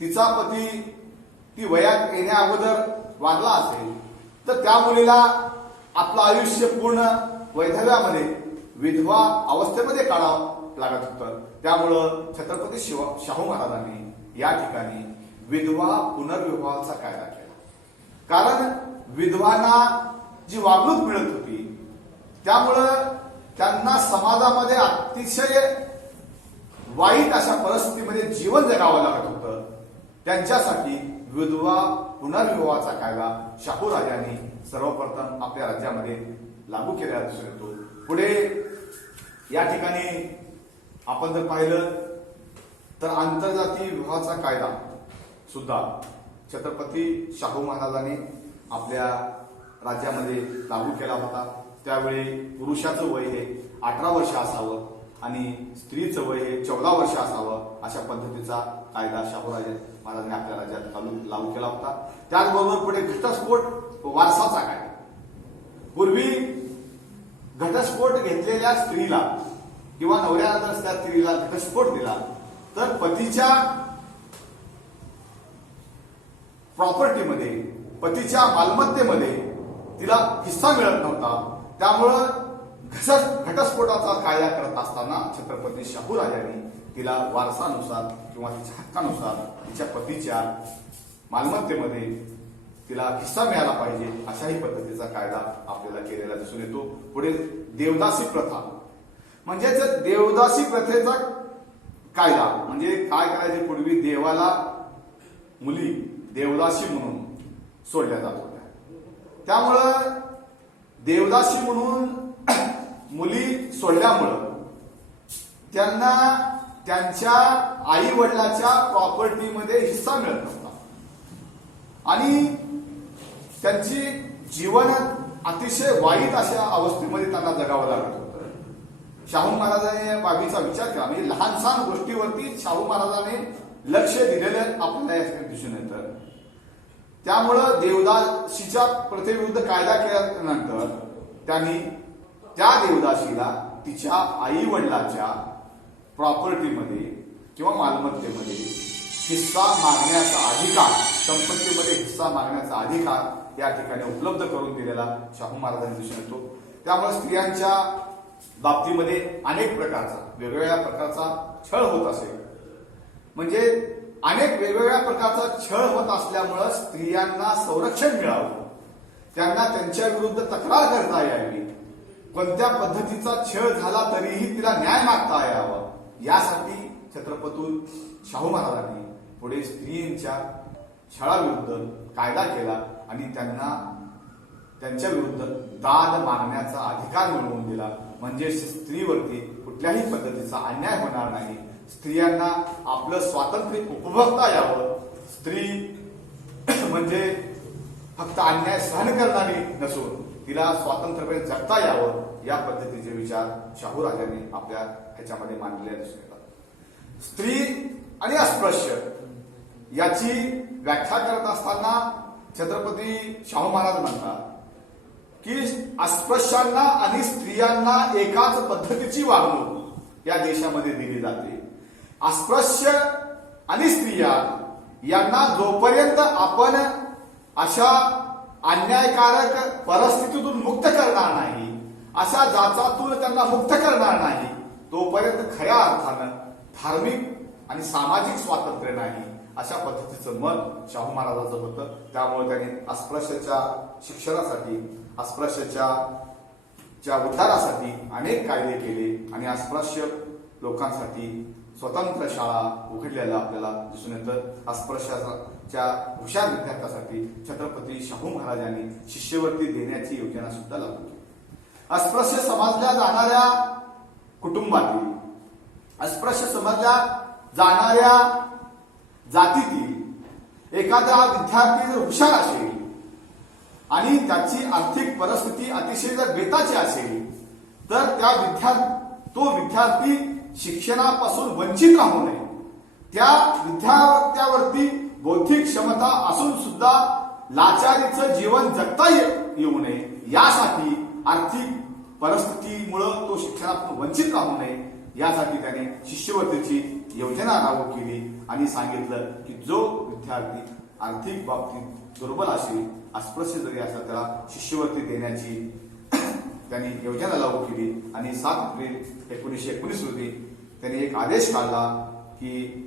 तिचा पती ती वयात येण्या अगोदर वारला असेल तर त्या मुलीला आपलं आयुष्य पूर्ण वैधव्यामध्ये विधवा अवस्थेमध्ये काढावं लागत होतं. त्यामुळं छत्रपती शाहू महाराजांनी या ठिकाणी विधवा पुनर्विवाहाचा कायदा केला. कारण विधवांना जी वागणूक मिळत होती त्यामुळं त्यांना समाजामध्ये अतिशय वाईट अशा परिस्थितीमध्ये जीवन जगावं लागत होतं. त्यांच्यासाठी विधवा पुनर्विवाहाचा कायदा शाहू राजांनी सर्वप्रथम आपल्या राज्यामध्ये लागू केलेला दिसून येतो. पुढे या ठिकाणी आपण जर पाहिलं तर आंतरजातीय विवाहाचा कायदा सुद्धा छत्रपती शाहू महाराजांनी आपल्या राज्यामध्ये लागू केला होता. त्यावेळी पुरुषाचं वय हे 18 वर्ष असावं आणि स्त्रीचं वय हे 14 वर्ष असावं अशा पद्धतीचा कायदा शाहूराजे महाराजांनी आपल्या राज्यात लागू केला होता. त्याचबरोबर पुढे घटस्फोट वारसाचा कायदा. पूर्वी घटस्फोट घेतलेल्या स्त्रीला किंवा नवऱ्याला जर त्या स्त्रीला घटस्फोट दिला तर पतीच्या प्रॉपर्टीमध्ये, पतीच्या मालमत्तेमध्ये तिला हिस्सा मिळत नव्हता. त्यामुळं घटस्फोटाचा कायदा करत असताना छत्रपती शाहूराजांनी तिला वारसानुसार किंवा तिच्या हक्कानुसार तिच्या पतीच्या मालमत्तेमध्ये तिला हिस्सा मिळाला पाहिजे अशाही पद्धतीचा कायदा आपल्याला केलेला दिसून येतो. पुढे देवदासी प्रथा, म्हणजेच देवदासी प्रथेचा कायदा म्हणजे काय करायचे, पूर्वी देवाला मुली देवदासी म्हणून सोडल्या जात होत्या. त्यामुळं देवदासी म्हणून मुली सोडल्यामुळं त्यांना त्यांच्या आई वडिलाच्या प्रॉपर्टीमध्ये हिस्सा मिळत नव्हता आणि त्यांची जीवन अतिशय वाईट अशा अवस्थेमध्ये त्यांना जगावं लागत होतं. शाहू महाराजांनी या बाबीचा विचार केला, म्हणजे लहान सहान गोष्टीवरती शाहू महाराजांनी लक्ष दिलेलं आपल्याला या ठिकाणी दिसून येतं. त्यामुळं देवदासीच्या प्रथेविरुद्ध कायदा केल्यानंतर त्यांनी त्या देवदासीला तिच्या आई वडिलाच्या प्रॉपर्टीमध्ये किंवा मालमत्तेमध्ये हिस्सा मागण्याचा अधिकार, संपत्तीमध्ये हिस्सा मागण्याचा अधिकार या ठिकाणी उपलब्ध करून दिलेला शाहू महाराजांनी दिसून येतो. त्यामुळे स्त्रियांच्या बाबतीमध्ये अनेक प्रकारचा, वेगवेगळ्या प्रकारचा छळ होत असेल, म्हणजे अनेक वेगवेगळ्या प्रकारचा छळ होत असल्यामुळं स्त्रियांना संरक्षण मिळावं, त्यांना त्यांच्या विरुद्ध तक्रार करता यावी, कोणत्या पद्धतीचा छळ झाला तरीही तिला न्याय मागता यावा, यासाठी छत्रपती शाहू महाराजांनी पुढे स्त्रियांच्या छळाविरुद्ध कायदा केला आणि त्यांना त्यांच्या विरुद्ध दाद मागण्याचा अधिकार मिळवून दिला. म्हणजे स्त्रीवरती कुठल्याही पद्धतीचा अन्याय होणार नाही, स्त्रियांना आपलं स्वातंत्र्य उपभोगता यावं, स्त्री म्हणजे फक्त अन्याय सहन करणारी नसून तिला स्वातंत्र्यपणे जगता यावं, या पद्धतीचे विचार शाहू राजांनी आपल्या ह्याच्यामध्ये मांडलेले दिसून येतात. स्त्री आणि अस्पृश्य याची व्याख्या करत असताना छत्रपती शाहू महाराज म्हणतात की अस्पृश्यांना आणि स्त्रियांना एकाच पद्धतीची वागणूक या देशामध्ये दिली जाते. अस्पृश्य आणि स्त्रिया यांना जोपर्यंत आपण अशा अन्यायकारक परिस्थितीतून मुक्त करणार नाही, अशा जाचातून त्यांना मुक्त करणार नाही, तोपर्यंत खऱ्या अर्थानं धार्मिक आणि सामाजिक स्वातंत्र्य नाही, अशा पद्धतीचं मत शाहू महाराजांचं होतं. त्यामुळे त्यांनी अस्पृश्याच्या शिक्षणासाठी, अस्पृश्याच्या उद्धारासाठी अनेक कायदे केले आणि अस्पृश्य लोकांसाठी स्वतंत्र शाळा उघडलेल्या आपल्याला दिसून येतं. अस्पृश्याच्या हुशार विद्यार्थ्यासाठी छत्रपती शाहू महाराजांनी शिष्यवृत्ती देण्याची योजना सुद्धा लागू केली. अस्पृश्य समजल्या जाणाऱ्या कुटुंबातील, अस्पृश्य समजल्या जाणाऱ्या जातीतील एखादा विद्यार्थी जर हुशार असेल आणि त्याची आर्थिक परिस्थिती अतिशय जर बेताची असेल तर तो विद्यार्थी शिक्षणापासून वंचित राहू नये, त्या विद्यार्थ्यावरती बौद्धिक क्षमता असून सुद्धा लाचारीचं जीवन जगता येऊ नये, यासाठी आर्थिक परिस्थितीमुळं तो शिक्षणातून वंचित राहू नये, यासाठी त्याने शिष्यवृत्तीची योजना लागू केली आणि सांगितलं की जो विद्यार्थी आर्थिक बाबतीत दुर्बल असेल, अस्पृश्य जरी असेल, त्याला शिष्यवृत्ती देण्याची त्यांनी योजना लागू केली. आणि 7 एप्रिल 1919 रोजी त्यांनी एक आदेश काढला की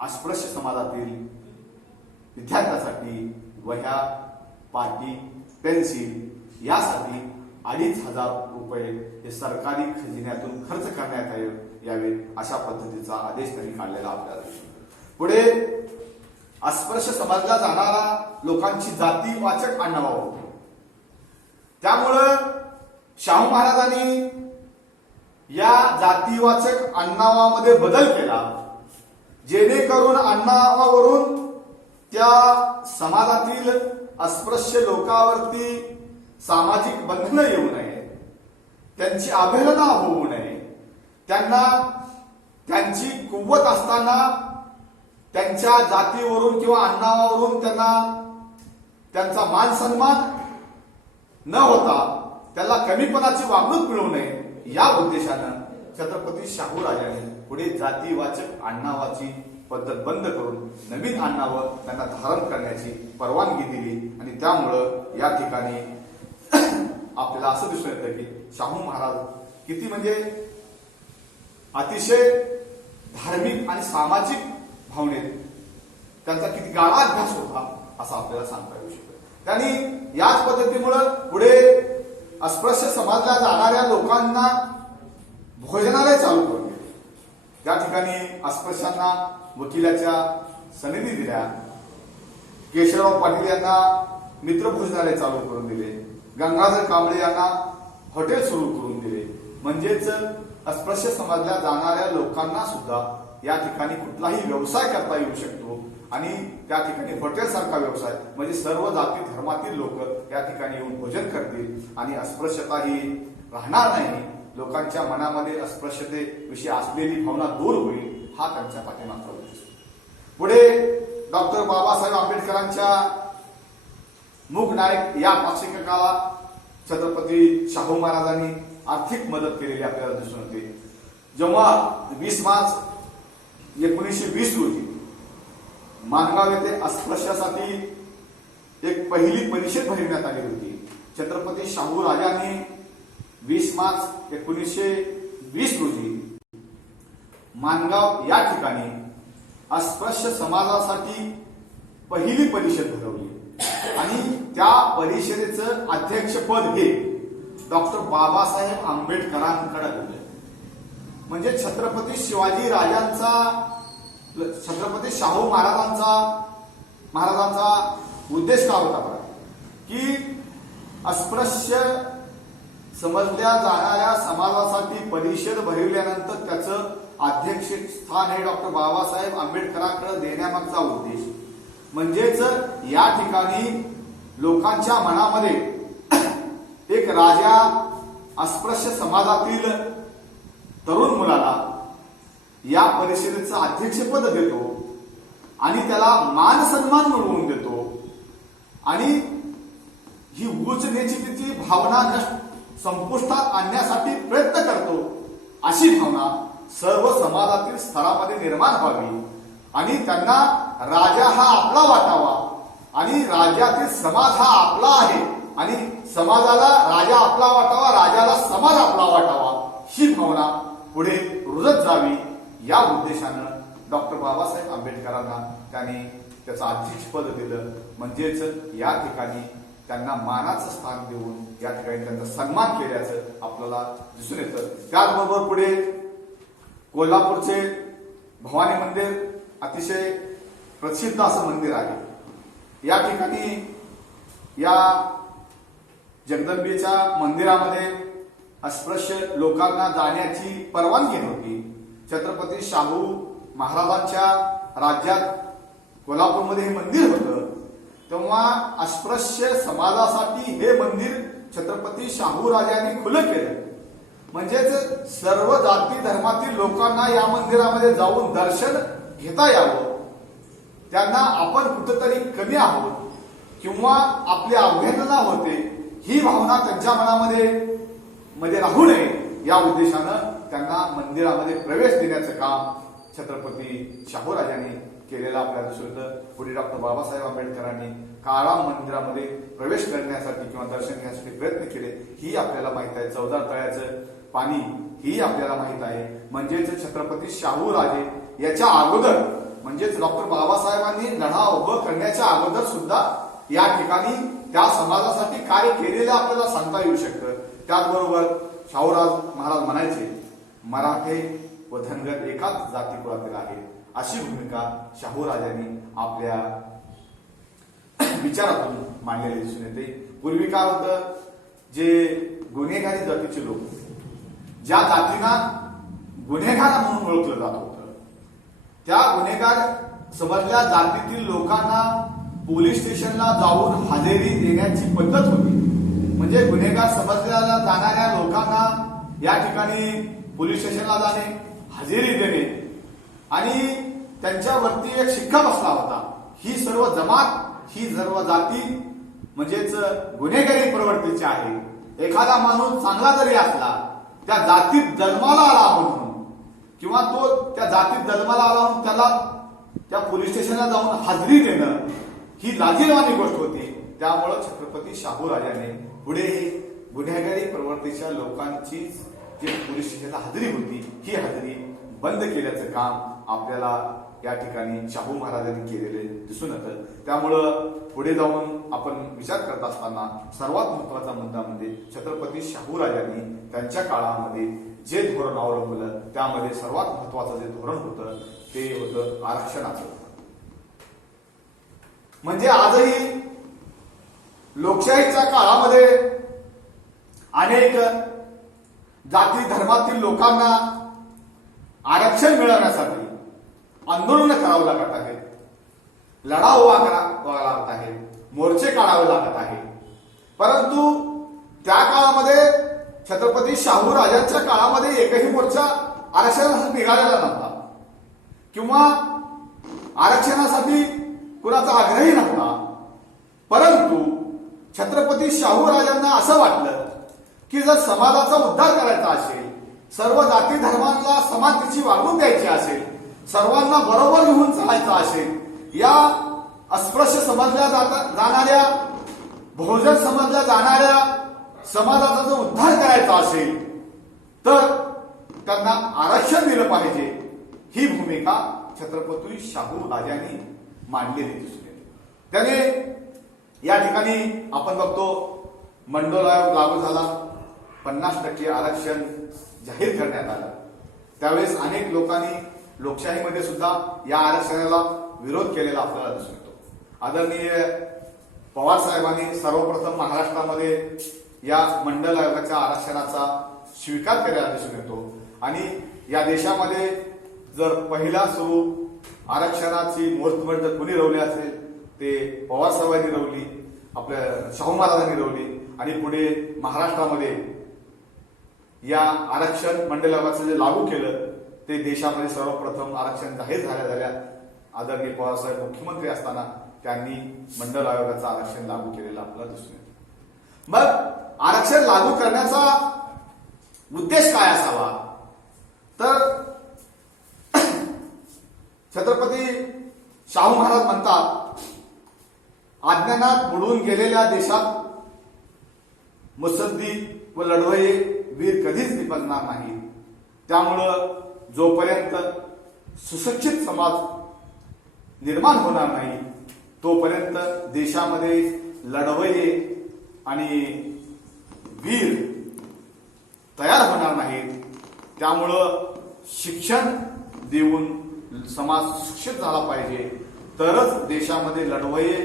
अस्पृश्य समाजातील विद्यार्थ्यांसाठी वह्या, पाटी, पेन्सिल यासाठी 2,500 रुपये हे सरकारी खजिन्यातून खर्च करण्यात यावे, अशा पद्धतीचा आदेश त्यांनी काढलेला आपल्याला. पुढे अस्पृश्य समजला जाणारा लोकांची जातीवाचक आडनाव होतं. त्यामुळं शाहू महाराजांनी या जातीवाचक आडनावामध्ये बदल केला, जेणेकरून आडनावावरून त्या समाजातील अस्पृश्य लोकांवरती सामाजिक बंधनं येऊ नये, त्यांची अवहेलना होऊ नये, त्यांना त्यांची कुवत असताना त्यांच्या जातीवरून किंवा आडनावावरून त्यांना त्यांचा मान सन्मान न होता त्याला कमीपणाची वागणूक मिळू नये या उद्देशानं छत्रपती शाहू राजांनी पुढे जातीवाचक आडनावाची पद्धत बंद करून नवीन आडनावं त्यांना धारण करण्याची परवानगी दिली आणि त्यामुळं या ठिकाणी आपल्याला असं दिसून येतं की शाहू महाराज किती म्हणजे अतिशय धार्मिक आणि सामाजिक भावनेत त्यांचा किती गाढा अभ्यास होता असं आपल्याला सांगता येऊ शकतं. त्यांनी याच पद्धतीमुळं पुढे अस्पृश्य समाजाला जाणाऱ्या लोकांना भोजनालय चालू करून दिले. त्या ठिकाणी अस्पृश्यांना वकिलाच्या सनदी दिल्या. केशवराव पाटील यांना मित्र भोजनालय चालू करून दिले. गंगाधर कांबळे यांना हॉटेल सुरू करून दिले. म्हणजेच अस्पृश्य समाजाला जाणाऱ्या लोकांना सुद्धा या ठिकाणी कुठलाही व्यवसाय करता येऊ शकतो आणि त्या ठिकाणी हॉटेल सारखा व्यवसाय म्हणजे सर्व जाती धर्मातील लोक या ठिकाणी येऊन भोजन करतील आणि अस्पृश्यता ही राहणार नाही. लोकांच्या मनामध्ये अस्पृश्यतेविषयी असलेली भावना दूर होईल हा त्यांच्या पाठीमागचा उद्देश. पुढे डॉक्टर बाबासाहेब आंबेडकरांच्या मूक नायक या पाक्षिकाला छत्रपती शाहू महाराजांनी आर्थिक मदत केलेली आपल्याला दिसून येते. जेव्हा 20 मार्च 1920 रोजी माणगाव येथे अस्पृश्यासाठी एक पहिली परिषद भरवण्यात आली होती. छत्रपती शाहू राजांनी 20 मार्च 1920 रोजी माणगाव या ठिकाणी अस्पृश्य समाजासाठी पहिली परिषद भरवली आणि त्या परिषदेचं अध्यक्षपद हे डॉक्टर बाबासाहेब आंबेडकरांकडे दिलं. म्हणजे छत्रपती शिवाजी राजांचा छत्रपती शाहू महाराजांचा उद्देश काय होता बरं की अस्पृश्य समजल्या जाणाऱ्या समाजासाठी परिषद भरविल्यानंतर त्याचं अध्यक्ष स्थान हे डॉक्टर बाबासाहेब आंबेडकरांकडे देण्यामागचा उद्देश म्हणजेच या ठिकाणी लोकांच्या मनामध्ये एक राजा अस्पृश्य समाजातील तरुण मुलाला या परिषदेचं अध्यक्षपद देतो आणि त्याला मान सन्मान मिळवून देतो आणि ही उच्च नीचतेची भावना संपुष्टात आणण्यासाठी प्रयत्न करतो अशी भावना सर्व समाजातील स्तरामध्ये निर्माण व्हावी आणि त्यांना राजा हा आपला वाटावा आणि राज्यातील समाज हा आपला आहे आणि समाजाला राजा आपला वाटावा, राजाला समाज आपला वाटावा ही भावना पुढे रुजत जावी या उद्देशानं डॉक्टर बाबासाहेब आंबेडकरांना त्यांनी त्याचं अध्यक्षपद दिलं. म्हणजेच या ठिकाणी त्यांना मानाचं स्थान देऊन या ठिकाणी त्यांचा सन्मान केल्याचं आपल्याला दिसून येतं. त्याचबरोबर पुढे कोल्हापूरचे भवानी मंदिर अतिशय प्रसिद्ध असं मंदिर आहे. या ठिकाणी या जगदंबेच्या मंदिरामध्ये अस्पृश्य लोकांना जाण्याची परवानगी नव्हती. छत्रपती शाहू महाराजांच्या राज्यात कोल्हापूरमध्ये हे मंदिर होतं तेव्हा अस्पृश्य समाजासाठी हे मंदिर छत्रपती शाहू राजांनी खुलं केलं. म्हणजेच सर्व जाती धर्मातील लोकांना या मंदिरामध्ये जाऊन दर्शन घेता यावं, त्यांना आपण कुठेतरी कमी आहोत किंवा आपली अवहेलना होते ही भावना त्यांच्या मनामध्ये राहू नये या उद्देशानं त्यांना मंदिरामध्ये प्रवेश देण्याचं काम छत्रपती शाहू राजांनी केलेलं आपल्याला दिसून येतं. पुढे डॉक्टर बाबासाहेब आंबेडकरांनी काळाराम मंदिरामध्ये प्रवेश करण्यासाठी किंवा दर्शन घेण्यासाठी प्रयत्न केले ही आपल्याला माहित आहे. चौदार तळ्याचं पाणी ही आपल्याला माहित आहे. म्हणजेच छत्रपती शाहू राजे याच्या अगोदर म्हणजेच डॉक्टर बाबासाहेबांनी लढा उभं करण्याच्या अगोदर सुद्धा या ठिकाणी त्या समाजासाठी कार्य केलेलं आपल्याला सांगता येऊ शकतं. त्याचबरोबर शाहूराज महाराज म्हणायचे मराठे व धनगर एकाच जातीकुळातील आहेत अशी भूमिका शाहू राजांनी आपल्या विचारातून मांडलेली दिसून येते. पूर्वी काय होतं, जे गुन्हेगारी जातीचे लोक ज्या जातींना गुन्हेगार म्हणून ओळखलं जात होतं त्या गुन्हेगार समजल्या जातीतील लोकांना पोलीस स्टेशनला जाऊन हजेरी देण्याची पद्धत होती. म्हणजे गुन्हेगार समजल्या जाणाऱ्या लोकांना या ठिकाणी पोलीस स्टेशनला जाणे, हजेरी देणे आणि त्यांच्यावरती एक शिक्का बसला होता. ही सर्व जमात, ही सर्व जाती म्हणजेच गुन्हेगारी प्रवृत्तीची आहे. एखादा माणूस चांगला जरी असला, त्या जातीत जन्माला आला म्हणून किंवा तो त्या जातीत जन्माला आला म्हणून त्याला त्या पोलीस स्टेशनला जाऊन हजेरी देणं ही लाजिरवाणी गोष्ट होती. त्यामुळं छत्रपती शाहूराजाने पुढे गुन्हेगारी प्रवृत्तीच्या लोकांची जी पोलीस स्टेशनला हजेरी होती, ही हजेरी बंद केल्याचं काम आपल्याला या ठिकाणी शाहू महाराजांनी केलेले दिसून येतं. त्यामुळं पुढे जाऊन आपण विचार करत असताना सर्वात महत्वाचा मुद्दा म्हणजे छत्रपती शाहूराजांनी त्यांच्या काळामध्ये जे धोरण अवलंबलं त्यामध्ये सर्वात महत्वाचं जे धोरण होतं ते होतं आरक्षणाचं. म्हणजे आजही लोकशाहीच्या काळामध्ये अनेक जाती धर्मातील लोकांना आरक्षण मिळवण्यासाठी आंदोलन करावं लागत आहे, लढा उभा करावा लागत आहे, मोर्चे काढावे लागत आहे. परंतु त्या काळामध्ये छत्रपती शाहू राजांच्या काळामध्ये एकही मोर्चा आरक्षणासाठी निघालेला नव्हता किंवा आरक्षणासाठी कुणाचा आग्रही नव्हता. परंतु छत्रपती शाहू राजांना असं वाटलं की जर समाजाचा उद्धार करायचा असेल, सर्व जाती धर्मांना समानतेची वागणूक द्यायची असेल, सर्वांना बरोबर घेऊन चालायचं असेल, या अस्पृश्य समजल्या जाणाऱ्या, बहुजन समजल्या जाणाऱ्या समाजाचा जर उद्धार करायचा असेल तर त्यांना आरक्षण दिलं पाहिजे. ही भूमिका छत्रपती शाहू राजांनी मांडलेली दिसून येते. त्याने या ठिकाणी आपण बघतो मंडल आयोग लागू झाला, 50% आरक्षण जाहीर करण्यात आलं. त्यावेळेस अनेक लोकांनी लोकशाहीमध्ये सुद्धा या आरक्षणाला विरोध केलेला आपल्याला दिसून येतो. आदरणीय पवार साहेबांनी सर्वप्रथम महाराष्ट्रामध्ये या मंडल आयोगाच्या आरक्षणाचा स्वीकार केलेला दिसून येतो आणि या देशामध्ये जर पहिला सुरू आरक्षणाची मुहूर्तमेढ जर कुणी रवली असेल ते पवार साहेबांनी रवली, आपल्या शाहू महाराजांनी रवली आणि पुढे महाराष्ट्रामध्ये या आरक्षण मंडल आयोगाचं जे लागू केलं ते देशामध्ये सर्वप्रथम आरक्षण जाहीर झाल्या आदरणीय पवार साहेब मुख्यमंत्री असताना त्यांनी मंडल आयोगाचं आरक्षण लागू केलेलं आपल्याला दिसून येतं. मग आरक्षण लागू करण्याचा उद्देश काय असावा तर छत्रपती शाहू महाराज म्हणतात, अज्ञानात बुडून गेलेल्या देशात मुत्सद्दी व लढवय्ये वीर कधीच निपजणार नाही. त्यामुळं जोपर्यंत सुशिक्षित समाज निर्माण होणार नाही तोपर्यंत देशामध्ये लढवय्ये आणि वीर तयार होणार नाहीत. त्यामुळं शिक्षण देऊन समाज शिक्षित झाला पाहिजे, तरच देशामध्ये लढवय्ये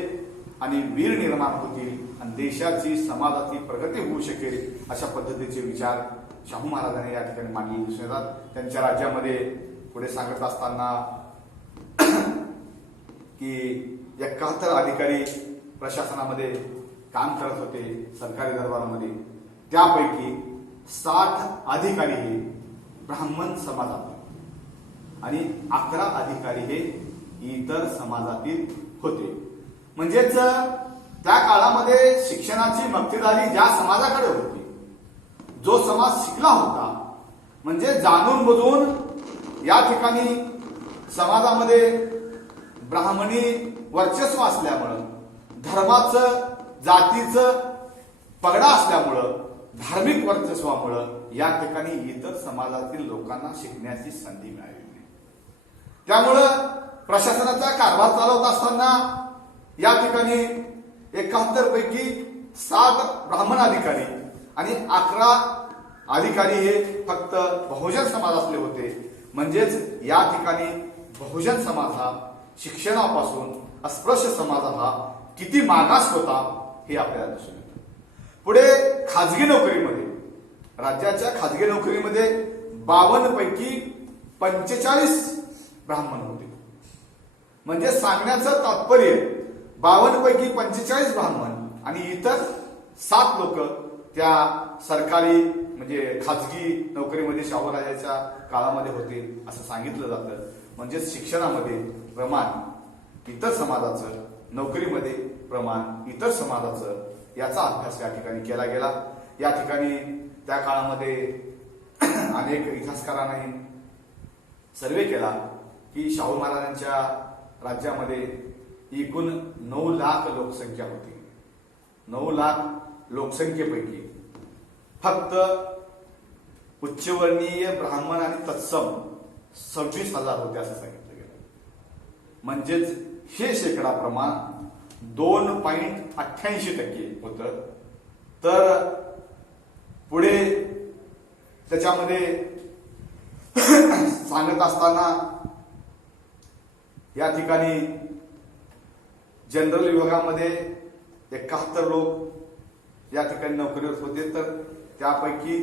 आणि वीर निर्माण होतील आणि देशाची समाजाची प्रगती होऊ शकेल. अशा पद्धतीचे विचार शाहू महाराजांनी या ठिकाणी मांडलेले दिसून येतात. त्यांच्या राज्यामध्ये पुढे सांगत असताना की 71 अधिकारी प्रशासनामध्ये काम करत होते सरकारी दरबारामध्ये, त्यापैकी 60 अधिकारी हे ब्राह्मण समाजातील आणि 11 अधिकारी हे इतर समाजातील होते. म्हणजेच त्या काळामध्ये शिक्षणाची मक्तेदारी ज्या समाजाकडे होती, जो समाज शिकला होता, म्हणजे जाणून बुजून या ठिकाणी समाजामध्ये ब्राह्मणी वर्चस्व असल्यामुळं, धर्माचं जातीचं पगडा असल्यामुळं, धार्मिक वर्चस्वामुळं या ठिकाणी इतर समाजातील लोकांना शिकण्याची संधी मिळाली. त्यामुळं प्रशासनाचा कारभार चालवत असताना या ठिकाणी 71 पैकी 7 ब्राह्मण अधिकारी आणि 11 अधिकारी हे फक्त बहुजन समाजातले होते. म्हणजेच या ठिकाणी बहुजन समाज हा शिक्षणापासून अस्पृश्य समाज हा किती मागास होता हे आपल्याला दिसून येतं. पुढे खाजगी नोकरीमध्ये, राज्याच्या खाजगी नोकरीमध्ये 52 पैकी 45 ब्राह्मण होते. म्हणजे सांगण्याचं तात्पर्य 52 पैकी 45 ब्राह्मण आणि इतर 7 लोक त्या सरकारी म्हणजे खाजगी नोकरीमध्ये शाहूराजाच्या काळामध्ये होते असं सांगितलं जातं. म्हणजे शिक्षणामध्ये प्रमाण इतर समाजाचं, नोकरीमध्ये प्रमाण इतर समाजाचं, याचा अभ्यास या ठिकाणी केला गेला. या ठिकाणी त्या काळामध्ये अनेक इतिहासकारांनी सर्वे केला की शाहू महाराजांच्या राज्यामध्ये एकूण 9 लाख लोकसंख्या होती. 9 लाख लोकसंख्येपैकी फक्त उच्चवर्णीय ब्राह्मण आणि तत्सम 26,000 होते असं सांगितलं गेलं. म्हणजेच हे शेकडा प्रमाण 2.88% होतं. तर पुढे त्याच्यामध्ये सांगत असताना या ठिकाणी जनरल विभागामध्ये 71 लोक या ठिकाणी नोकरीवर होते. तर त्यापैकी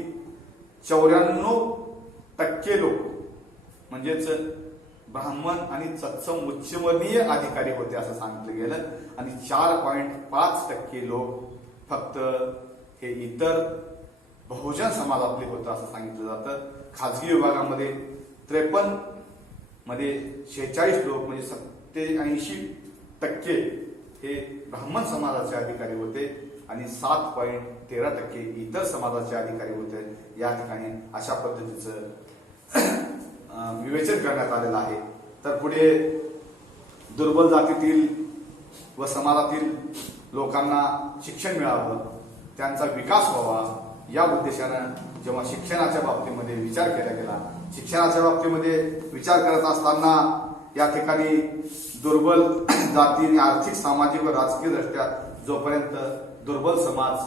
94% लोक म्हणजेच ब्राह्मण आणि तत्सम उच्चवर्णीय अधिकारी होते असं सांगितलं गेलं. आणि 4.5% लोक फक्त हे इतर बहुजन समाजातले होतं असं सांगितलं जातं. खाजगी विभागामध्ये 53 मध्ये 46 लोक म्हणजे 87% हे ब्राह्मण समाजाचे अधिकारी होते आणि 7.13% इतर समाजाचे अधिकारी होते. या ठिकाणी अशा पद्धतीचं विवेचन करण्यात आलेलं आहे. तर पुढे दुर्बल जातीतील व समाजातील लोकांना शिक्षण मिळावं, त्यांचा विकास व्हावा या उद्देशानं जेव्हा शिक्षणाच्या बाबतीमध्ये विचार केला गेला, शिक्षणाच्या बाबतीमध्ये विचार करत असताना या ठिकाणी दुर्बल जाती आणि आर्थिक, सामाजिक व राजकीय दृष्ट्या जोपर्यंत दुर्बल समाज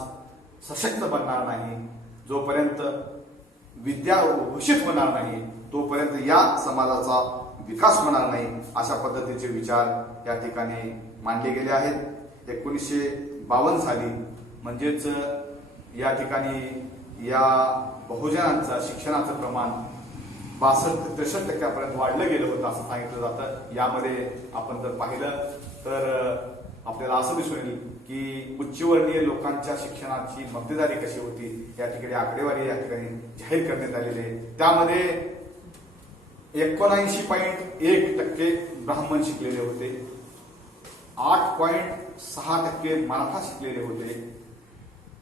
सशक्त बनणार नाही, जोपर्यंत विद्या घोषित होणार नाही, तोपर्यंत या समाजाचा विकास होणार नाही अशा पद्धतीचे विचार या ठिकाणी मांडले गेले आहेत. 1952 साली म्हणजेच या ठिकाणी या बहुजनांचं शिक्षणाचं प्रमाण 62-63% वाढलं गेलं होतं असं सांगितलं जातं. यामध्ये आपण जर पाहिलं तर आपल्याला असं दिसून येईल की उच्चवर्णीय लोकांच्या शिक्षणाची मक्तेदारी कशी होती या ठिकाणी आकडेवारी या ठिकाणी जाहीर करण्यात आलेली आहे. त्यामध्ये 79.1% ब्राह्मण शिकलेले होते, 8.6% मराठा शिकलेले होते,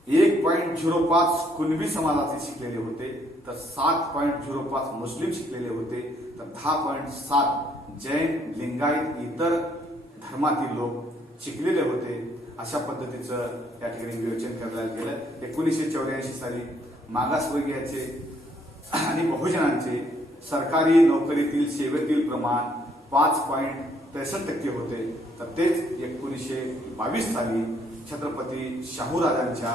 1.05 कुणबी समाजाचे शिकलेले होते, तर 7.05 मुस्लिम शिकलेले होते, तर 10.7 जैन, लिंगायत, इतर धर्मातील लोक शिकलेले होते. अशा पद्धतीचं या ठिकाणी विवेचन करण्यात गेलं. 1984 साली मागासवर्गीयाचे आणि बहुजनांचे सरकारी नोकरीतील सेवेतील प्रमाण 5.63% होते. तर तेच 1922 साली छत्रपती शाहूराजांच्या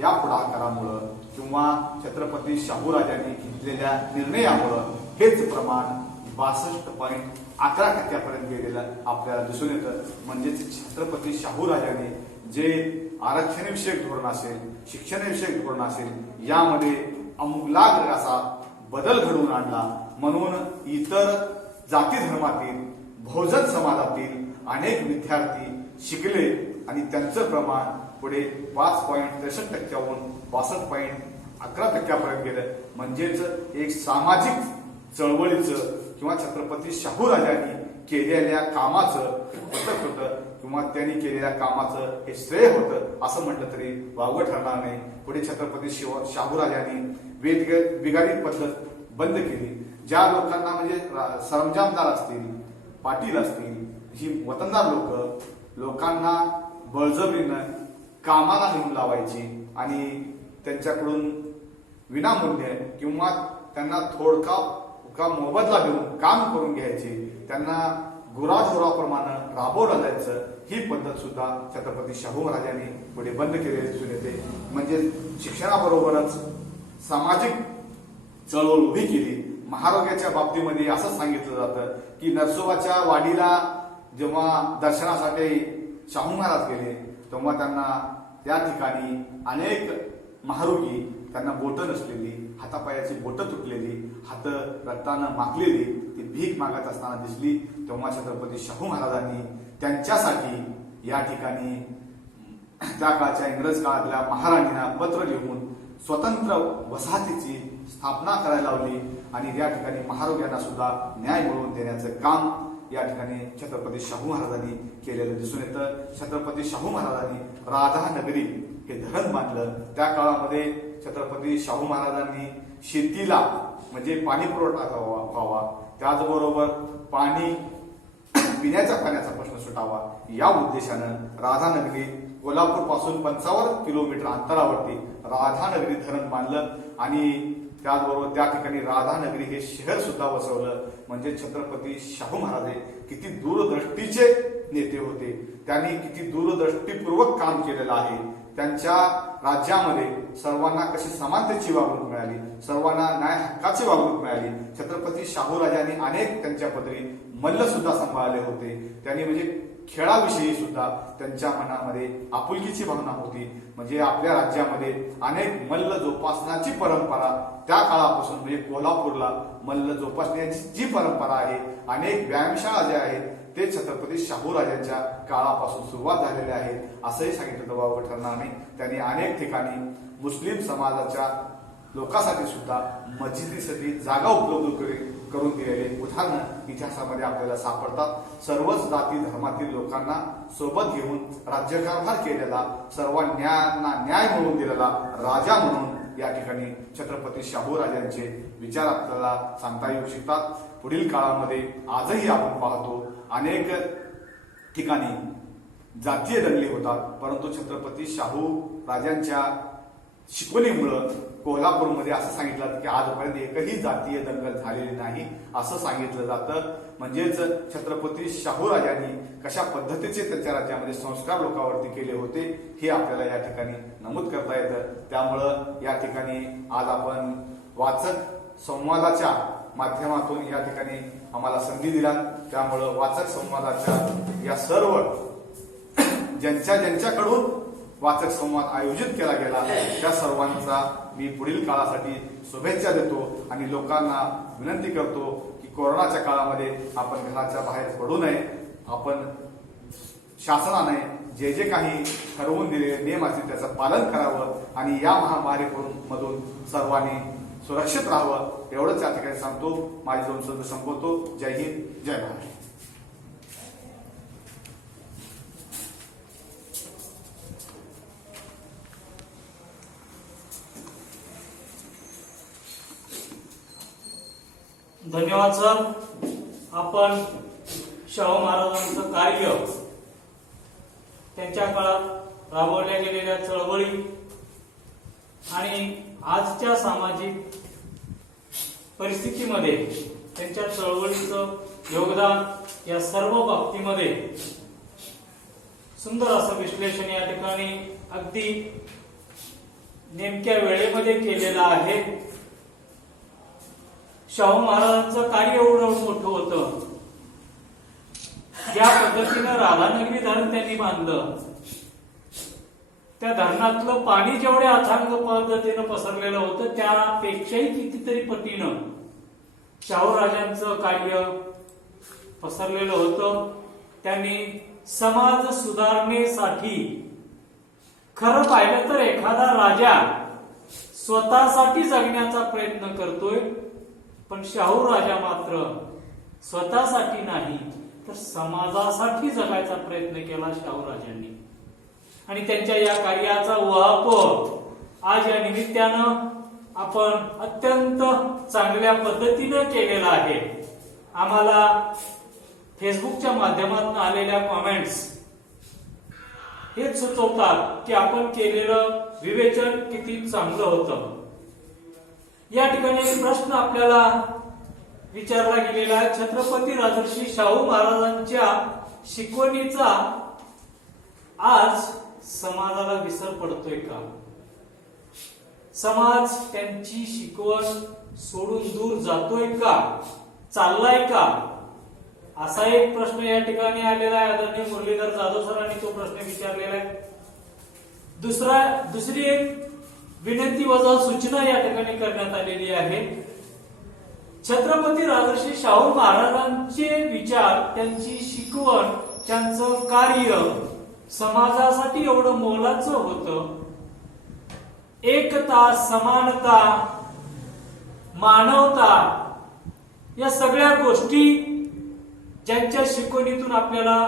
या पुढाकारामुळं किंवा छत्रपती शाहूराजांनी घेतलेल्या निर्णयामुळं हेच प्रमाण 62.11% गेलेलं आपल्याला दिसून येतं. म्हणजेच छत्रपती शाहूराजांनी जे आरक्षणविषयक धोरण असेल, शिक्षणविषयक धोरण असेल, यामध्ये आमूलाग्र असा बदल घडवून आणला. म्हणून इतर जाती धर्मातील, बहुजन समाजातील अनेक विद्यार्थी शिकले आणि त्यांचं प्रमाण पुढे 5.63%हून 62.11% गेलं. म्हणजेच एक सामाजिक चळवळीचं किंवा छत्रपती शाहूराजांनी केलेल्या कामाचं उत्तर होतं किंवा त्यांनी केलेल्या कामाचं हे श्रेय होतं असं म्हटलं तरी वावगं ठरणार नाही. पुढे छत्रपती शाहूराजांनी बिगारी पद्धत बंद केली. ज्या लोकांना म्हणजे सरंजामदार असतील, पाटील असतील, ही वतनदार लोकांना बळजबरीनं कामाला नेऊन लावायची आणि त्यांच्याकडून विनामूल्य किंवा त्यांना थोडका मोबदला देऊन काम करून घ्यायचे, त्यांना गुराढोराप्रमाणे राबवलं जायचं. ही पद्धत सुद्धा छत्रपती शाहू महाराजांनी पुढे बंद केलेली दिसून येते. म्हणजे शिक्षणाबरोबरच सामाजिक चळवळ उभी केली. महारोग्याच्या बाबतीमध्ये असं सांगितलं जातं की नरसोबाच्या वाडीला जेव्हा दर्शनासाठी शाहू महाराज गेले तेव्हा त्यांना त्या ठिकाणी अनेक महारोगी, त्यांना बोटं नसलेली, हातापायाची बोटं तुटलेली, हात रक्तानं माखलेली, ती भीक मागत असताना दिसली. तेव्हा छत्रपती शाहू महाराजांनी त्यांच्यासाठी या ठिकाणी त्या काळच्या इंग्रज काळातल्या महाराणींना पत्र लिहून स्वतंत्र वसाहतीची स्थापना करायला लावली आणि या ठिकाणी महारोग्यांना सुद्धा न्याय मिळवून देण्याचं काम या ठिकाणी छत्रपती शाहू महाराजांनी केलेलं दिसून येतं. छत्रपती शाहू महाराजांनी राधानगरी हे धरण बांधलं. त्या काळामध्ये छत्रपती शाहू महाराजांनी शेतीला म्हणजे पाणी पुरवठा व्हावा, त्याचबरोबर पाणी पिण्याच्या पाण्याचा प्रश्न सुटावा या उद्देशानं राधानगरी कोल्हापूर पासून 55 किलोमीटर अंतरावरती राधानगरी धरण बांधलं आणि त्याचबरोबर त्या ठिकाणी राधानगरी हे शहर सुद्धा वसवलं. म्हणजे छत्रपती शाहू महाराज किती दूरदृष्टीचे नेते होते, त्यांनी किती दूरदृष्टीपूर्वक काम केलेलं आहे. त्यांच्या राज्यामध्ये सर्वांना कशी समानतेची वागणूक मिळाली, सर्वांना न्याय हक्काची वागणूक मिळाली. छत्रपती शाहू राजांनी अनेक त्यांच्या पदरी मल्ल सुद्धा सांभाळले होते. त्यांनी म्हणजे खेळाविषयी सुद्धा त्यांच्या मनामध्ये आपुलकीची भावना होती. म्हणजे आपल्या राज्यामध्ये अनेक मल्ल जोपासनाची परंपरा त्या काळापासून म्हणजे कोल्हापूरला मल्ल जोपासण्याची जी परंपरा आहे, अनेक व्यायामशाळा ज्या आहेत ते छत्रपती शाहू राजांच्या काळापासून सुरुवात झालेले आहेत असंही सांगितलं तर वावगं ठरणार नाही. त्यांनी अनेक ठिकाणी मुस्लिम समाजाच्या लोकांसाठी सुद्धा मस्जिदीसाठी जागा उपलब्ध करून दिलेले उदाहरणं इतिहासामध्ये आपल्याला सापडतात. सर्वच जाती धर्मातील लोकांना सोबत घेऊन राज्यकारभार केलेला, सर्वांना न्याय मिळवून दिलेला राजा म्हणून या ठिकाणी छत्रपती शाहू राजांचे विचार आपल्याला सांगता येऊ शकतात. पुढील काळामध्ये आजही आपण पाहतो अनेक ठिकाणी जातीय दंगली होतात, परंतु छत्रपती शाहू राजांच्या शिकवणीमुळं कोल्हापूरमध्ये असं सांगितलं की आजपर्यंत एकही जातीय दंगल झालेली नाही असं सांगितलं जातं. म्हणजेच छत्रपती शाहू राजांनी कशा पद्धतीचे त्यांच्या राज्यामध्ये संस्कार लोकांवरती केले होते हे आपल्याला या ठिकाणी नमूद करता येतं. त्यामुळं या ठिकाणी आज आपण वाचक संवादाच्या माध्यमातून या ठिकाणी आम्हाला संधी दिला. त्यामुळं वाचक संवादाच्या या सर्व ज्यांच्याकडून वाचक संवाद आयोजित केला गेला त्या सर्वांचा मी पुढील काळासाठी शुभेच्छा देतो आणि लोकांना विनंती करतो की कोरोनाच्या काळामध्ये आपण घराच्या बाहेर पडू नये. आपण शासनाने जे जे काही ठरवून दिलेले नियम असतील त्याचं पालन करावं आणि या महामारीमधून सर्वांनी सुरक्षित राहावं एवढंच या ठिकाणी सांगतो. माझे 2 शब्द संपवतो. जय हिंद, जय महाराष्ट्र. धन्यवाद सर. आपण शाहू महाराजांचं कार्य, त्यांच्या काळात राबवल्या गेलेल्या चळवळी आणि आजच्या सामाजिक परिस्थितीमध्ये त्यांच्या चळवळीचं योगदान या सर्व बाबतीमध्ये सुंदर असं विश्लेषण या ठिकाणी अगदी नेमक्या वेळेमध्ये केलेलं आहे. शाहू महाराजांचं कार्य एवढं मोठं होतं, ज्या पद्धतीनं राधानगरी धरण त्यांनी बांधलं, त्या धरणातलं पाणी जेवढ्या अथांग पद्धतीनं पसरलेलं होतं त्यापेक्षाही कितीतरी पटीनं शाहू राजांचं कार्य पसरलेलं होतं. त्यांनी समाज सुधारणेसाठी, खरं पाहिलं तर एखादा राजा स्वतःसाठी जगण्याचा प्रयत्न करतोय, पण शाहू राजा मात्र स्वतःसाठी नाही तर समाजासाठी जगायचा प्रयत्न केला शाहू राजांनी. आणि त्यांच्या या कार्याचा उहापोह आज या निमित्तानं आपण अत्यंत चांगल्या पद्धतीनं केलेला आहे. आम्हाला फेसबुकच्या माध्यमातून आलेल्या कॉमेंट्स हेच सुचवतात की आपण केलेलं विवेचन किती चांगलं होतं. या ठिकाणी एक प्रश्न आपल्याला विचारला गेलेला आहे. छत्रपती राजर्षी शाहू महाराजांच्या शिकवणीचा आज समाजाला विसर पडतोय का? समाज त्यांची शिकवण सोडून दूर जातोय का, चाललाय का? असा एक प्रश्न या ठिकाणी आलेला आहे. आदरणीय मुरलीधर जाधव सरांनी तो प्रश्न विचारलेला आहे. दुसरी एक विनंती वजा सूचना या ठिकाणी करण्यात आलेली आहे. छत्रपती राजर्षी शाहू महाराजांचे विचार, त्यांची शिकवण, त्यांचं कार्य समाजासाठी एवढं मोलाचं होतं. एकता, समानता, मानवता या सगळ्या गोष्टी ज्यांच्या शिकवणीतून आपल्याला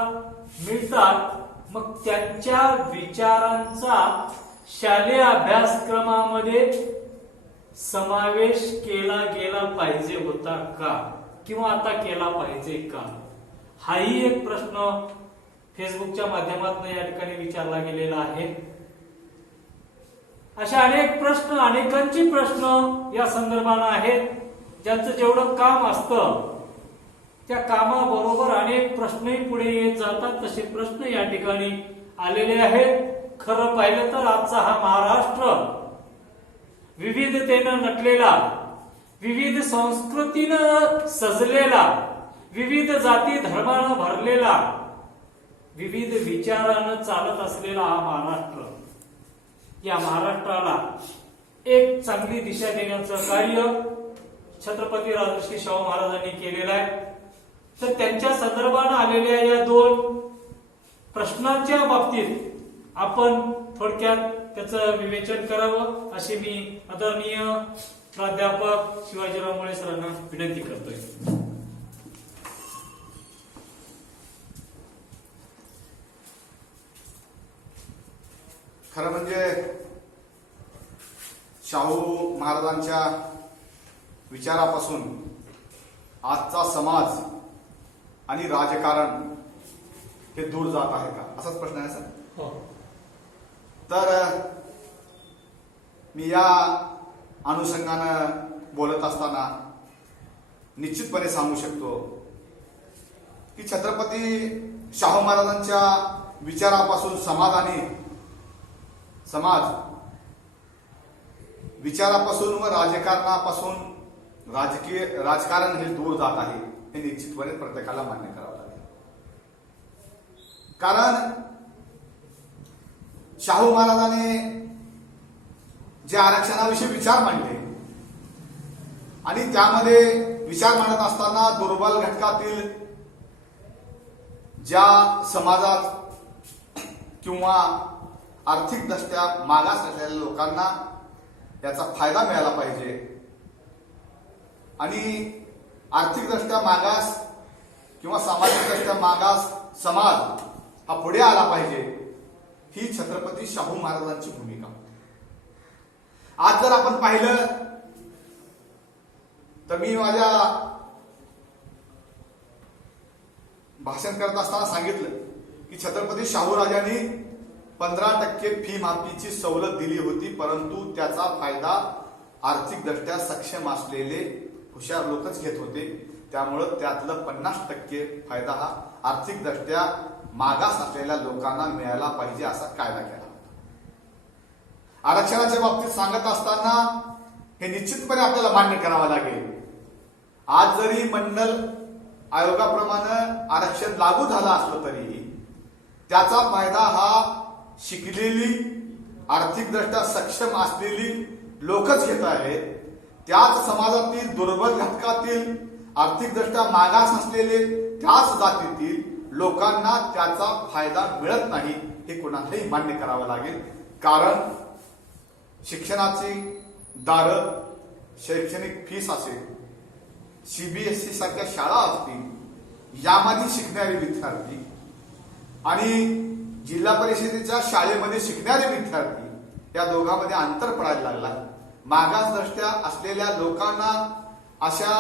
मिळतात, मग त्यांच्या विचारांचा शालेय अभ्यासक्रमामध्ये समावेश केला गेला पाहिजे होता का, किंवा आता केला पाहिजे का, हाही एक प्रश्न फेसबुकच्या माध्यमातून या ठिकाणी विचारला गेलेला आहे. अशा अनेक प्रश्न, अनेकांची प्रश्न या संदर्भानं आहेत. ज्यांचं जेवढं काम असतं त्या कामाबरोबर अनेक प्रश्नही पुढे येत जातात. तसे प्रश्न या ठिकाणी आलेले आहेत. खरं पाहिलं तर आजचा हा महाराष्ट्र विविधतेनं नटलेला, विविध संस्कृतीनं सजलेला, विविध जाती धर्मानं भरलेला, विविध विचारानं चालत असलेला हा महाराष्ट्र, या महाराष्ट्राला एक चांगली दिशा देण्याचं कार्य छत्रपती राजर्षी शाहू महाराजांनी केलेलं आहे. तर त्यांच्या संदर्भानं आलेल्या या दोन प्रश्नांच्या बाबतीत आपण थोडक्यात त्याचं विवेचन करावं अशी मी आदरणीय प्राध्यापक शिवाजीराव मुळे सरांना विनंती करतोय. खरं म्हणजे शाहू महाराजांच्या विचारापासून आजचा समाज आणि राजकारण हे दूर जात आहे का, असाच प्रश्न आहे सर. हो. तर मी या अनुषंगानं बोलत असताना निश्चितपणे सांगू शकतो की छत्रपती शाहू महाराजांच्या विचारापासून समाज विचारापासून व राजकारणापासून राजकारण हे दूर जात आहे हे निश्चितपणे प्रत्येकाला मान्य करावं लागेल. कारण शाहू महाराजांनी जे आरक्षणाविषयी विचार मांडले आणि त्यामध्ये विचार मांडत असताना दुर्बल घटकातील ज्या समाजात किंवा आर्थिकदृष्ट्या मागास असलेल्या लोकांना याचा फायदा मिळाला पाहिजे आणि आर्थिकदृष्ट्या मागास किंवा सामाजिकदृष्ट्या मागास समाज हा पुढे आला पाहिजे, ही छत्रपती शाहू महाराजांची भूमिका. आज जर आपण पाहिलं तर मी माझ्या भाषण करत असताना सांगितलं की छत्रपती शाहू राजांनी 15% फी माफीची सवलत दिली होती, परंतु त्याचा फायदा आर्थिकदृष्ट्या सक्षम असलेले हुशार लोकच घेत होते. त्यामुळं त्यातलं 50% फायदा हा आर्थिकदृष्ट्या मागास असलेल्या लोकांना मिळाला पाहिजे असा कायदा केला होता. आरक्षणाच्या बाबतीत सांगत असताना हे निश्चितपणे आपल्याला मान्य करावं लागेल. आज जरी मंडल आयोगाप्रमाणे आरक्षण लागू झालं असलं तरी त्याचा फायदा हा शिकलेली, आर्थिकदृष्ट्या सक्षम असलेली लोकच घेत आहेत. त्याच समाजातील दुर्बल घटकातील, आर्थिकदृष्ट्या मागास असलेले त्याच जातीतील लोकांना त्याचा फायदा मिळत नाही हे कोणालाही मान्य करावं लागेल. कारण शिक्षणाची दारं, शैक्षणिक फीस असेल, सीबीएसई सारख्या शाळा असतील, यामध्ये शिकणारे विद्यार्थी आणि जिल्हा परिषदेच्या शाळेमध्ये शिकणारे विद्यार्थी या दोघांमध्ये अंतर पडायला लागला. मागासदृष्ट्या असलेल्या लोकांना अशा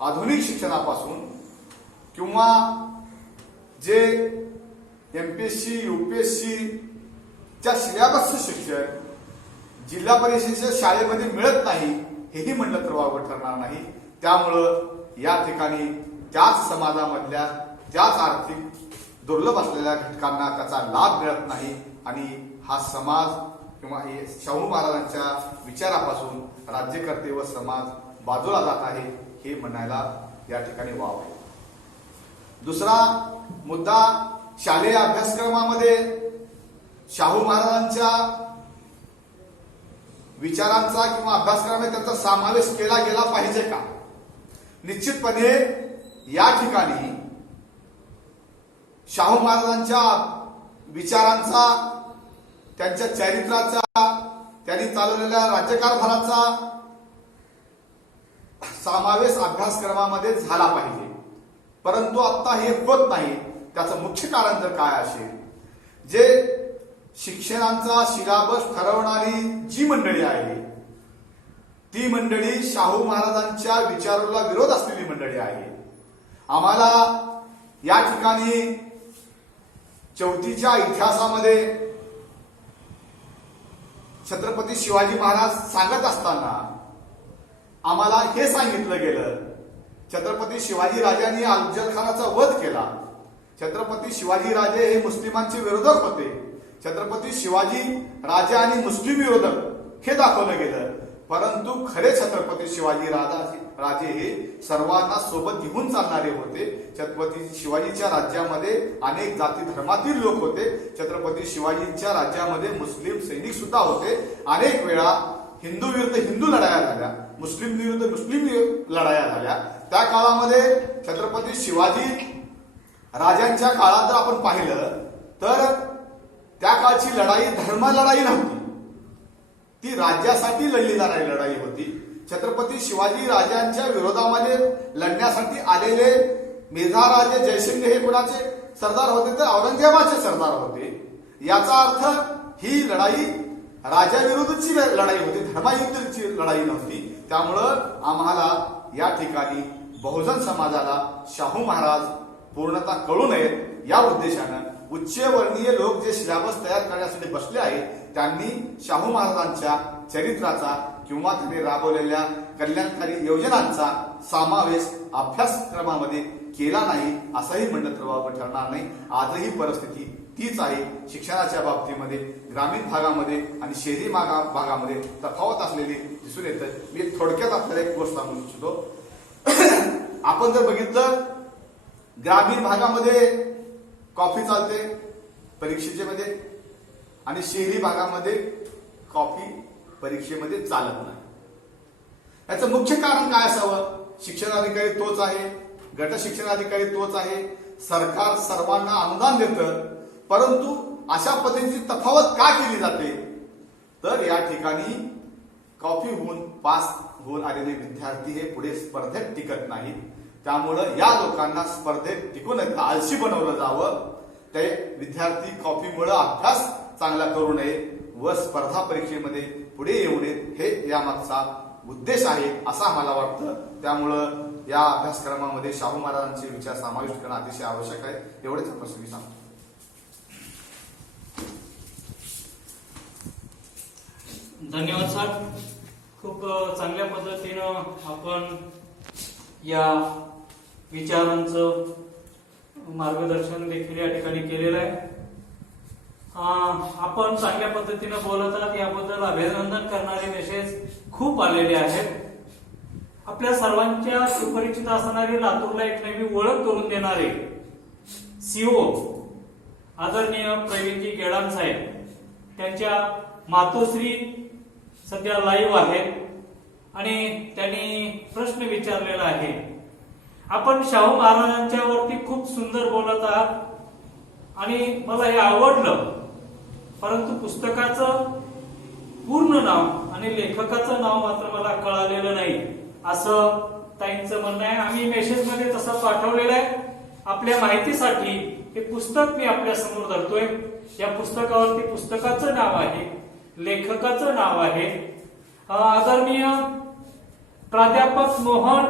आधुनिक शिक्षणापासून किंवा जे एमपीएससी, यूपीएससी च्या सिलेबसचं शिक्षण जिल्हा परिषदेच्या शाळेमध्ये मिळत नाही हेही म्हणलं तर वावगं ठरणार नाही. त्यामुळं या ठिकाणी त्याच समाजामधल्या त्याच आर्थिक दुर्लभ असलेल्या घटकांना त्याचा लाभ मिळत नाही आणि हा समाज किंवा शाहू महाराजांच्या विचारापासून राज्यकर्ते व समाज बाजूला जात आहे हे म्हणायला या ठिकाणी वाव आहे. दुसरा मुद्दा, शालेय अभ्यासक्रमामध्ये शाहू महाराजांच्या विचारांचा किंवा अभ्यासक्रमामध्ये त्यांचा समावेश केला गेला पाहिजे का? निश्चितपणे या ठिकाणी शाहू महाराजांच्या विचारांचा, त्यांच्या चरित्राचा, त्यांनी चालवलेल्या राज्यकारभाराचा समावेश अभ्यासक्रमामध्ये झाला पाहिजे. परंतु आता हे होत नाही. त्याचं मुख्य कारण जर काय असेल, जे शिक्षणाचा सिलेबस ठरवणारी जी मंडळी आहे ती मंडळी शाहू महाराजांच्या विचाराला विरोध असलेली मंडळी आहे. आम्हाला या ठिकाणी चौथीच्या इतिहासामध्ये छत्रपती शिवाजी महाराज सांगत असताना आम्हाला हे सांगितलं गेलं, छत्रपती शिवाजी राजांनी अफजल खानाचा वध केला. छत्रपती शिवाजी राजे हे मुस्लिमांचे विरोधक होते. छत्रपती शिवाजी राजे आणि मुस्लिम विरोधक हे दाखवलं गेलं. परंतु खरे छत्रपती शिवाजी राजे हे सर्वांना सोबत घेऊन चालणारे होते. छत्रपती शिवाजीच्या राज्यामध्ये अनेक जाती धर्मातील लोक होते. छत्रपती शिवाजींच्या राज्यामध्ये मुस्लिम सैनिक सुद्धा होते. अनेक वेळा हिंदू विरुद्ध हिंदू लढाया झाल्या, मुस्लिम विरुद्ध मुस्लिम लढाया झाल्या. त्या काळामध्ये छत्रपती शिवाजी राजांच्या काळात जर आपण पाहिलं तर त्या काळची लढाई धर्म लढाई नव्हती, ती राज्यासाठी लढली जाणारी लढाई होती. छत्रपती शिवाजी राजांच्या विरोधामध्ये लढण्यासाठी आलेले मेधाराजे जयसिंग हे कोणाचे सरदार होते तर औरंगजेबाचे सरदार होते. याचा अर्थ ही लढाई राजाविरुद्धची लढाई होती, धर्माविरुद्धची लढाई नव्हती. त्यामुळं आम्हाला या ठिकाणी बहुजन समाजाला शाहू महाराज पूर्णतः कळू नयेत या उद्देशानं उच्चवर्णीय लोक जे सिलेबस तयार करण्यासाठी बसले आहेत त्यांनी शाहू महाराजांच्या चरित्राचा किंवा त्यांनी राबवलेल्या कल्याणकारी योजनांचा समावेश अभ्यासक्रमामध्ये केला नाही असंही म्हणणं तर ठरणार नाही. आजही परिस्थिती तीच आहे. शिक्षणाच्या बाबतीमध्ये ग्रामीण भागामध्ये आणि शहरी भागामध्ये तफावत असलेली दिसून येतं. मी थोडक्यात आपल्याला एक गोष्ट सांगू इच्छितो. आपण जर बघितलं ग्रामीण भागामध्ये कॉफी चालते परीक्षेच्या मध्ये आणि शहरी भागामध्ये कॉफी परीक्षेमध्ये चालत नाही. याचं मुख्य कारण काय असावं? शिक्षणाधिकारी तोच आहे, गट शिक्षणाधिकारी तोच आहे, सरकार सर्वांना अनुदान देतं, परंतु अशा पद्धतीची तफावत का केली जाते तर या ठिकाणी कॉफी होऊन पास होऊन आलेले विद्यार्थी हे पुढे स्पर्धेत टिकत नाहीत. त्यामुळं या लोकांना स्पर्धेत टिकून आळशी बनवलं जावं. ते विद्यार्थी कॉफीमुळे अभ्यास चांगला करू नये व स्पर्धा परीक्षेमध्ये पुढे येऊ नयेत हे यामागचा उद्देश आहे असं आम्हाला वाटतं. त्यामुळं या अभ्यासक्रमामध्ये शाहू महाराजांचे विचार समाविष्ट करणं अतिशय आवश्यक आहे. एवढेच प्रश्न सांगतो. धन्यवाद सर. खूप चांगल्या पद्धतीनं आपण या विचारांचं मार्गदर्शन देखील या ठिकाणी केलेलं आहे. आपण चांगल्या पद्धतीनं बोलत आहात याबद्दल अभिनंदन करणारे मेसेज खूप आलेले आहेत. आपल्या सर्वांच्या सुपरिचित असणारी लातूरला एक नवी ओळख करून देणारे सीओ आदरणीय प्रवीणजी गेडाम साहेब त्यांच्या मातोश्री सध्या लाईव्ह आहेत आणि त्यांनी प्रश्न विचारलेला आहे. आपण शाहू महाराजांच्या वरती खूप सुंदर बोलत आहात आणि मला हे आवडलं, परंतु पुस्तकाचं पूर्ण नाव आणि लेखकाचं नाव मात्र मला कळालेलं नाही असं ताईंचं म्हणणं आहे. आम्ही मेसेज मध्ये तसं पाठवलेलं आहे. आपल्या माहितीसाठी हे पुस्तक मी आपल्या समोर धरतोय. या पुस्तकावरती पुस्तकाचं नाव आहे, लेखकाचं नाव आहे आदरणीय प्राध्यापक मोहन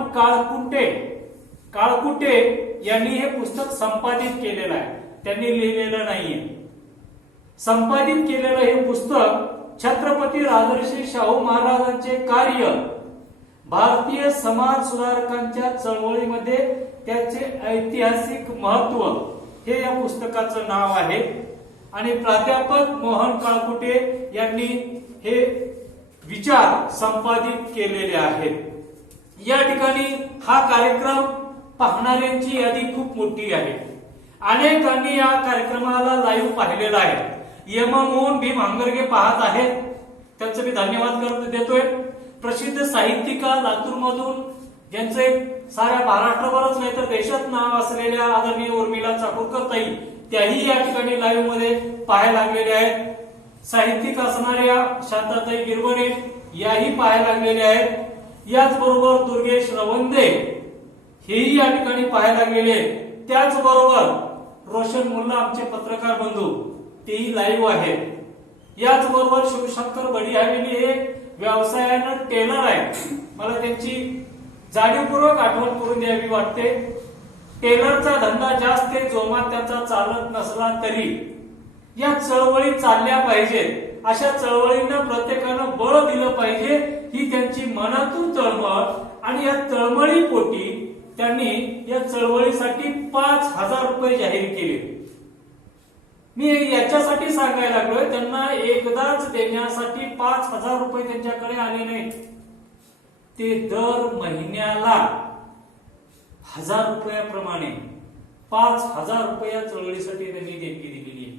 काळकुटे यांनी हे पुस्तक संपादित केलेलं आहे. त्यांनी लिहिलेलं नाहीये. संपादित केलेलं हे पुस्तक छत्रपती राजर्षी शाहू महाराजांचे कार्य, भारतीय समाज सुधारकांच्या चळवळीमध्ये त्याचे ऐतिहासिक महत्व हे या पुस्तकाचं नाव आहे आणि प्राध्यापक मोहन काळकुटे यांनी हे विचार संपादित केलेले आहेत. या ठिकाणी हा कार्यक्रम पाहणाऱ्यांची यादी खूप मोठी आहे. अनेकांनी या कार्यक्रमाला लाईव्ह पाहिलेला आहे. यममोहन भीम हंगरगे पाहत आहेत, त्यांचं मी धन्यवाद देतोय. प्रसिद्ध साहित्यिका लातूर मधून ज्यांचे साऱ्या महाराष्ट्रभरच नाही तर देशात नाव असलेल्या आदरणीय उर्मिला चाकूरकर ताई त्याही या ठिकाणी लाईव्ह मध्ये पाहायला लागलेल्या आहेत. साहित्यिक असणाऱ्या शांताताई गिरवणे याही पाहायला लागलेल्या आहेत. याचबरोबर दुर्गेश रवंदे हेही या ठिकाणी पाहायला लागलेले. त्याचबरोबर रोशन मुल्ला आमचे पत्रकार बंधू तेही लाईव्ह आहेत. याचबरोबर शिवशंकर बडियाविनी हे व्यवसायानं टेलर आहे. मला त्यांची जाणीवपूर्वक आठवण करून द्यावी वाटते. टेलरचा धंदा जास्त जोमात त्याचा चालत नसला तरी या चळवळी चालल्या पाहिजेत. अशा चळवळींना प्रत्येकानं बळ दिलं पाहिजे, ही त्यांची मनातून तळमळ. आणि या तळमळीपोटी त्यांनी या चळवळीसाठी 5,000 रुपये जाहीर केले. मी याच्यासाठी सांगायला लागलोय, त्यांना एकदाच देण्यासाठी 5,000 रुपये त्यांच्याकडे आले नाहीत. ते दर महिन्याला 1,000 रुपयाप्रमाणे 5,000 रुपये या चळवळीसाठी त्यांनी देणगी दिलेली आहे.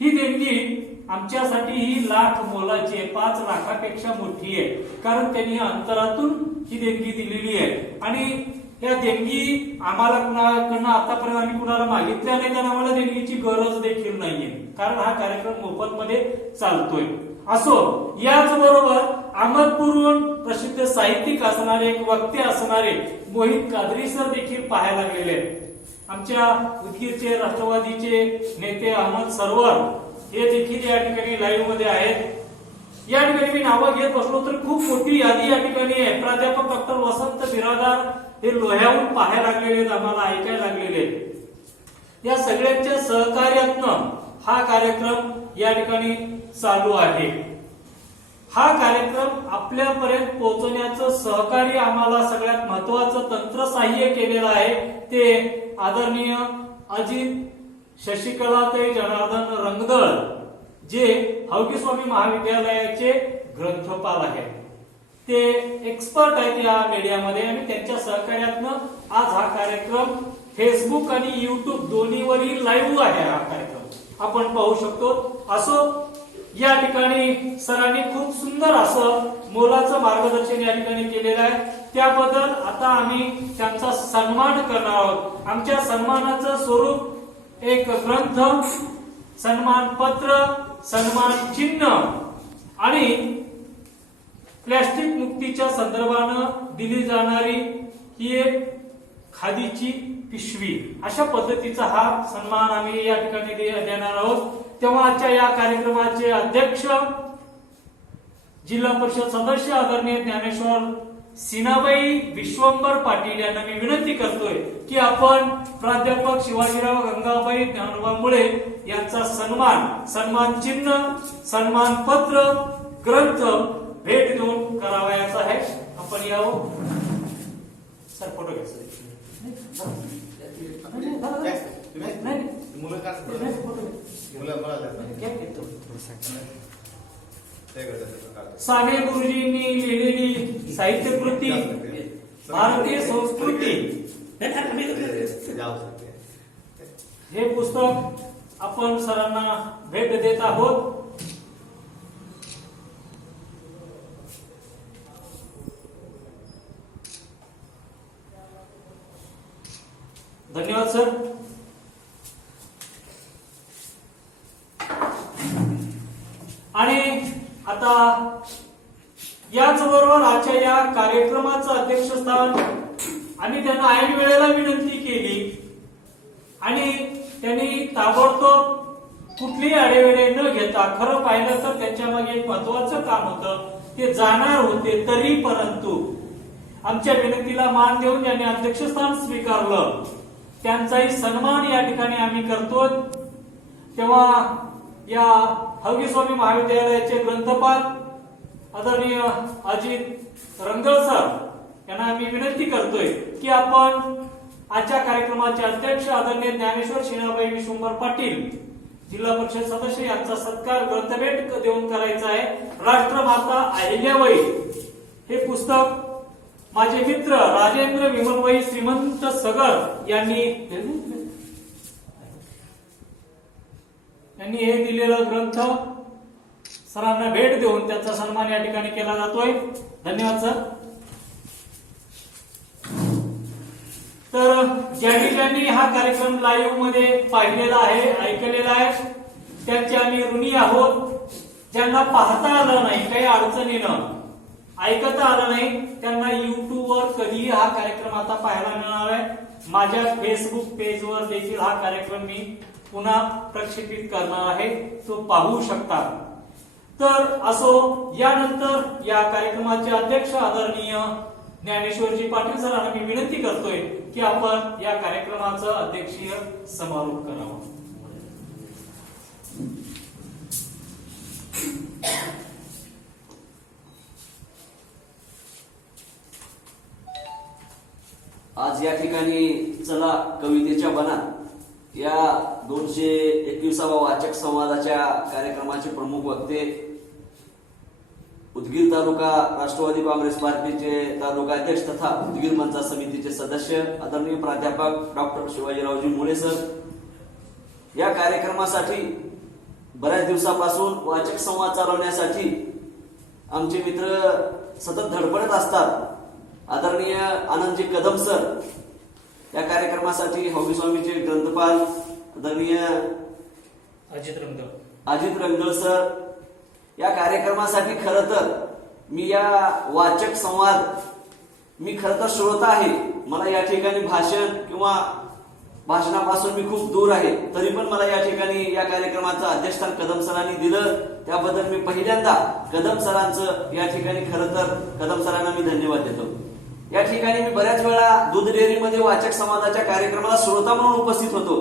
ही देणगी आमच्यासाठी ही लाख मोलाची आहे, 5 लाखापेक्षा मोठी आहे. कारण त्यांनी अंतरातून ही देणगी दिलेली आहे. आणि या देणगी आम्हाला कुणाकडनं आतापर्यंत आम्ही कुणाला मागितल्या नाहीत आणि आम्हाला देणगीची गरज देखील नाहीये, कारण हा कार्यक्रम मोफत मध्ये चालतोय. असो, याचबरोबर अहमदपूरहून प्रसिद्ध साहित्यिक असणारे, एक वक्ते असणारे मोहित कादरी सर देखील पाहायला गेलेले आहेत. आमच्या उदगीरचे राष्ट्रवादीचे नेते अहमद सरवर हे देखील या ठिकाणी लाईव्ह मध्ये आहेत. या ठिकाणी मी नावं घेत बसलो तर खूप मोठी यादी या ठिकाणी आहे. प्राध्यापक डॉक्टर वसंत बिरादार हे लोह्याहून पाहायला लागलेले आहेत, आम्हाला ऐकायला लागलेले आहेत. या सगळ्यांच्या सहकार्यातनं हा कार्यक्रम या ठिकाणी चालू आहे. हा कार्यक्रम आपल्यापर्यंत पोहोचवण्याचं सहकार्य आम्हाला सगळ्यात महत्वाचं तंत्रसाह्य केलेलं आहे ते आदरणीय अजित शशिकलाताई जनार्दन रंगदळ, जे हवगी स्वामी महाविद्यालयाचे ग्रंथपाल आहेत. ते एक्सपर्ट आहेत या मीडियामध्ये आणि त्यांच्या सहकार्यातनं आज हा कार्यक्रम फेसबुक आणि युट्यूब दोन्हीवरही लाईव्ह आहे. हा कार्यक्रम आपण पाहू शकतो. असो, या ठिकाणी सरांनी खूप सुंदर असं मोलाचं मार्गदर्शन या ठिकाणी केलेलं आहे. त्याबद्दल आता आम्ही त्यांचा सन्मान करणार आहोत. आमच्या सन्मानाचं स्वरूप एक ग्रंथ, सन्मान पत्र, सन्मान चिन्ह आणि प्लॅस्टिक मुक्तीच्या संदर्भानं दिली जाणारी ही एक खादीची पिशवी, अशा पद्धतीचा हा सन्मान आम्ही या ठिकाणी देणार आहोत. तेव्हा आजच्या या कार्यक्रमाचे अध्यक्ष, जिल्हा परिषद सदस्य आदरणीय ज्ञानेश्वर सिनाबाई विश्वंभर पाटील यांना मी विनंती करतोय की आपण प्राध्यापक शिवाजीराव गंगाबाई ज्ञानोबा मुळे यांचा सन्मान चिन्ह, सन्मान पत्र, ग्रंथ भेट देऊन करावयाचा आहे. आपण यावं सर, फोटो घ्या सर. साने गुरुजींनी लिहिलेली साहित्यकृती भारतीय संस्कृती हे पुस्तक आपण सरांना भेट देत आहोत. धन्यवाद सर. आणि आता याचबरोबर आजच्या या कार्यक्रमाचं अध्यक्षस्थान आम्ही त्यांना ऐन वेळेला विनंती केली आणि त्यांनी ताबडतोब कुठलीही आडेवेडे न घेता, खरं पाहिलं तर त्यांच्या मागे एक महत्वाचं काम होतं, ते जाणार होते तरी परंतु आमच्या विनंतीला मान देऊन ज्यांनी अध्यक्षस्थान स्वीकारलं त्यांचाही सन्मान या ठिकाणी आम्ही करतो. तेव्हा या हवगी स्वामी महाविद्यालयाचे ग्रंथपाल आदरणीय अजित रंगदळ सर यांना आम्ही विनंती करतोय की आपण आजच्या कार्यक्रमाचे अध्यक्ष आदरणीय ज्ञानेश्वर सिनाबाई विश्वंभर पाटील, जिल्हा परिषद सदस्य यांचा सत्कार ग्रंथभेट देऊन करायचा आहे. राष्ट्रमाता अहिल्याबाई हे पुस्तक माझे मित्र राजेंद्र विमलबाई श्रीमंत सगर यांनी हे दिलेला ग्रंथ सरांना भेट देऊन त्याचा सन्मान या ठिकाणी केला जातोय. धन्यवाद सर. तर ज्यांनी हा कार्यक्रम लाईव्ह मध्ये पाहिलेला आहे, ऐकलेला आहे, त्यांचे आम्ही ऋणी आहोत. ज्यांना पाहता आलं नाही, काही अडचणीनं ऐकता आलं नाही, त्यांना युट्यूबवर कधीही हा कार्यक्रम आता पाहायला मिळणार आहे. माझ्या फेसबुक पेजवर देखील हा कार्यक्रम मी पुन्हा प्रक्षेपित करणार आहे, तो पाहू शकता. तर असो, यानंतर या कार्यक्रमाचे अध्यक्ष आदरणीय ज्ञानेश्वरजी पाटील सरांना मी विनंती करतोय की आपण या कार्यक्रमाचा अध्यक्षीय समारोप करावा. आज या ठिकाणी चला कवितेच्या बनात या 221वा वाचक संवादाच्या कार्यक्रमाचे प्रमुख वक्ते उदगीर तालुका राष्ट्रवादी काँग्रेस पार्टीचे तालुका अध्यक्ष तथा उदगीर मंचा समितीचे सदस्य आदरणीय प्राध्यापक डॉक्टर शिवाजीरावजी मुळे सर. या कार्यक्रमासाठी बऱ्याच दिवसापासून वाचक संवाद चालवण्यासाठी आमचे मित्र सतत धडपडत असतात. आदरणीय आनंदजी कदम सर या कार्यक्रमासाठी हौबी स्वामीचे ग्रंथपाल आदरणीय अजित रंगदळ सर या कार्यक्रमासाठी खरं तर मी या वाचक संवाद मी खरं तर श्रोता आहे. मला या ठिकाणी भाषण किंवा भाषणापासून मी खूप दूर आहे, तरी पण मला या ठिकाणी या कार्यक्रमाचं अध्यक्षस्थान कदम सरांनी दिलं, त्याबद्दल मी पहिल्यांदा कदम सरांचं या ठिकाणी खरं तर कदम सरांना मी धन्यवाद देतो. या ठिकाणी मी बऱ्याच वेळा दूध डेअरीमध्ये वाचक संवादाच्या कार्यक्रमाला श्रोता म्हणून उपस्थित होतो.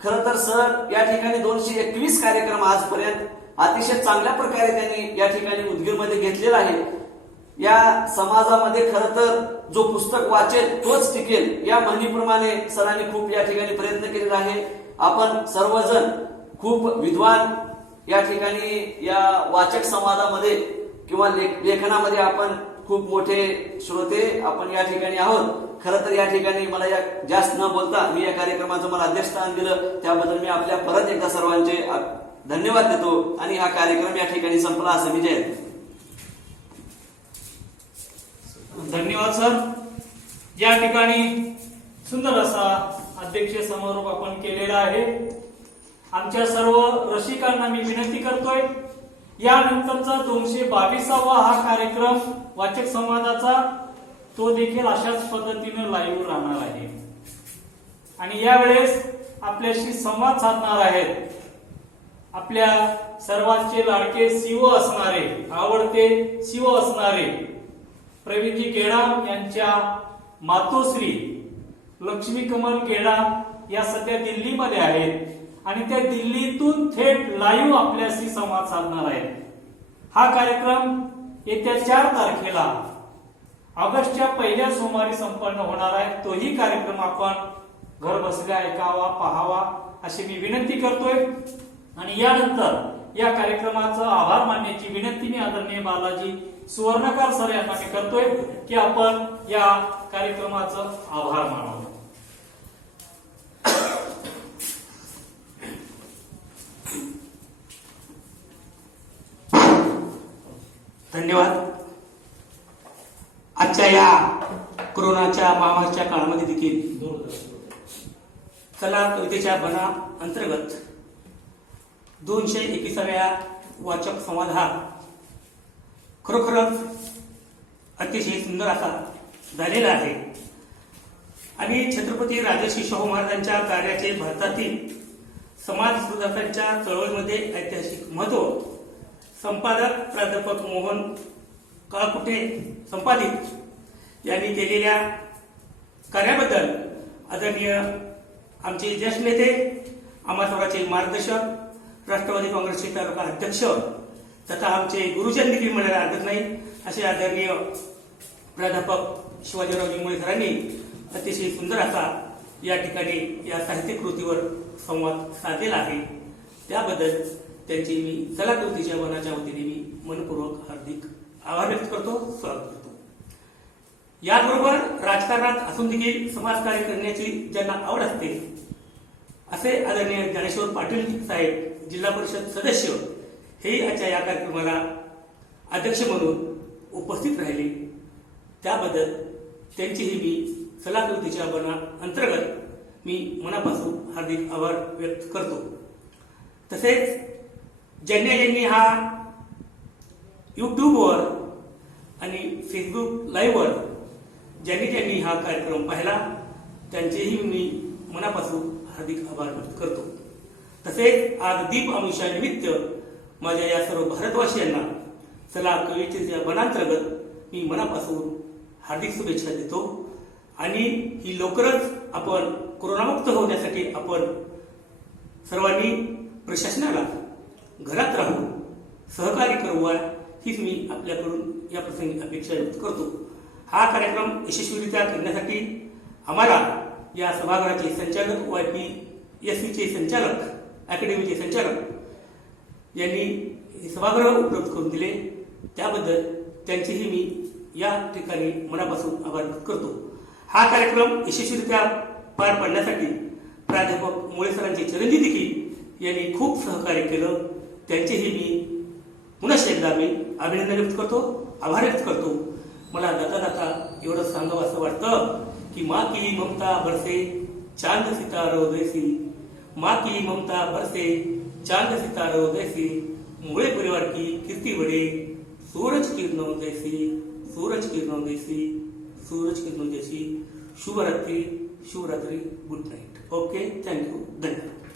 खरं तर सर या ठिकाणी 221 कार्यक्रम आजपर्यंत अतिशय चांगल्या प्रकारे त्यांनी या ठिकाणी उदगीरमध्ये घेतलेला आहे. या समाजामध्ये खरं तर जो पुस्तक वाचेल तोच टिकेल या म्हणीप्रमाणे सरांनी खूप या ठिकाणी प्रयत्न केलेला आहे. आपण सर्वजण खूप विद्वान या ठिकाणी या वाचक संवादामध्ये किंवा लेखनामध्ये आपण खूप मोठे श्रोते आपण या ठिकाणी आहोत. खरं तर या ठिकाणी मला या जास्त न बोलता मी या कार्यक्रमाचं मला अध्यक्षस्थान दिलं, त्याबद्दल मी आपल्या परत एकदा सर्वांचे धन्यवाद देतो आणि हा कार्यक्रम या ठिकाणी संपला असं मी जाहीर. धन्यवाद सर. या ठिकाणी सुंदर असा अध्यक्षीय समारोप आपण केलेला आहे. आमच्या सर्व रसिकांना मी विनंती करतोय, यानंतरचा 222वा हा कार्यक्रम वाचक संवादाचा तो देखील अशाच पद्धतीने लाईव्ह राहणार आहे. आणि यावेळेस आपल्याशी संवाद साधणार आहेत आपल्या सर्वांचे लाडके सीओ असणारे, आवडते सीओ असणारे प्रवीणजी गेडाम यांच्या मातोश्री लक्ष्मी कमल गेडाम या सध्या दिल्लीमध्ये आहेत आणि त्या दिल्लीतून थेट लाईव्ह आपल्याशी संवाद साधणार आहेत. हा कार्यक्रम येत्या 4 तारखेला ऑगस्टच्या पहिल्या सोमवारी संपन्न होणार आहे. तोही कार्यक्रम आपण घर बसल्या ऐकावा, पाहावा अशी मी विनंती करतोय. आणि यानंतर या कार्यक्रमाचा आभार मानण्याची विनंती मी आदरणीय बालाजी सुवर्णकर सर यांना मी करतोय की आपण या कार्यक्रमाचं आभार मानावं. धन्यवाद. आजच्या या कोरोनाच्या महामारीच्या काळामध्ये देखील चला कवितेच्या बना अंतर्गत 221व्या वाचक संवाद हा खरोखरच अतिशय सुंदर असा झालेला आहे. आणि छत्रपती राजर्षी शाहू महाराजांच्या कार्याचे भारतातील समाज सुधारकांच्या चळवळीमध्ये ऐतिहासिक महत्व संपादक प्राध्यापक मोहन काळकुटे संपादित यांनी केलेल्या कार्याबद्दल आदरणीय आमचे ज्येष्ठ नेते, आम्हाचे मार्गदर्शक, राष्ट्रवादी काँग्रेसचे तालुका अध्यक्ष तथा आमचे गुरुजन देखील म्हणायला हरकत नाही असे आदरणीय प्राध्यापक शिवाजीरावजी मुळे सरांनी अतिशय सुंदर असा या ठिकाणी या साहित्य कृतीवर संवाद साधलेला आहे. त्याबद्दल त्यांची मी चला कृतीच्या वनाच्या वतीने मी मनपूर्वक हार्दिक आभार व्यक्त करतो, स्वागत करतो. याचबरोबर राजकारणात असून देखील समाजकार्य करण्याची ज्यांना आवड असते असे आदरणीय ज्ञानेश्वर पाटील साहेब जिल्हा परिषद सदस्य हे आजच्या या कार्यक्रमाला अध्यक्ष म्हणून उपस्थित राहिले. त्याबद्दल त्यांचीही मी चला कृतीच्या बना अंतर्गत मी मनापासून हार्दिक आभार व्यक्त करतो. तसेच ज्यांनी हा यूट्यूबवर आणि फेसबुक लाईव्हवर ज्यांनी हा कार्यक्रम पाहिला त्यांचेही मी मनापासून हार्दिक आभार व्यक्त करतो. तसेच आज दीप अमावस्यानिमित्त माझ्या या सर्व भारतवासियांना चला कवितेच्या बनांतर्गत मी मनापासून हार्दिक शुभेच्छा देतो आणि ही लवकरच आपण कोरोनामुक्त होण्यासाठी आपण सर्वांनी प्रशासनाला घरात राहून सहकार्य करूया हीच मी आपल्याकडून या प्रसंगी अपेक्षा व्यक्त करतो. हा कार्यक्रम यशस्वीरित्या करण्यासाठी आम्हाला या सभागृहाचे संचालक YPSCचे संचालक अकॅडमीचे संचालक यांनी हे सभागृह उपलब्ध करून दिले, त्याबद्दल त्यांचेही मी या ठिकाणी मनापासून आभार व्यक्त करतो. हा कार्यक्रम यशस्वीरित्या पार पाडण्यासाठी प्राध्यापक मुळे सरांचे चिरंजीव देखील यांनी खूप सहकार्य केलं, त्यांचेही मी पुन्हा एकदा मी अभिनंदन व्यक्त करतो, आभार व्यक्त करतो. मला जाता जाता एवढं सांगावं असं वाटतं की माँ की ममता बरसे चांद सितारों जैसी, माँ की ममता बरसे चांद सितारों जैसी, मुळे परिवार की कीर्ति बढ़े सूरज किरणों जैसी, सूरज किरणों जैसी, सूरज किरणों जैसी. शुभ रात्रि, गुड नाईट. ओके, थँक्यू, धन्यवाद.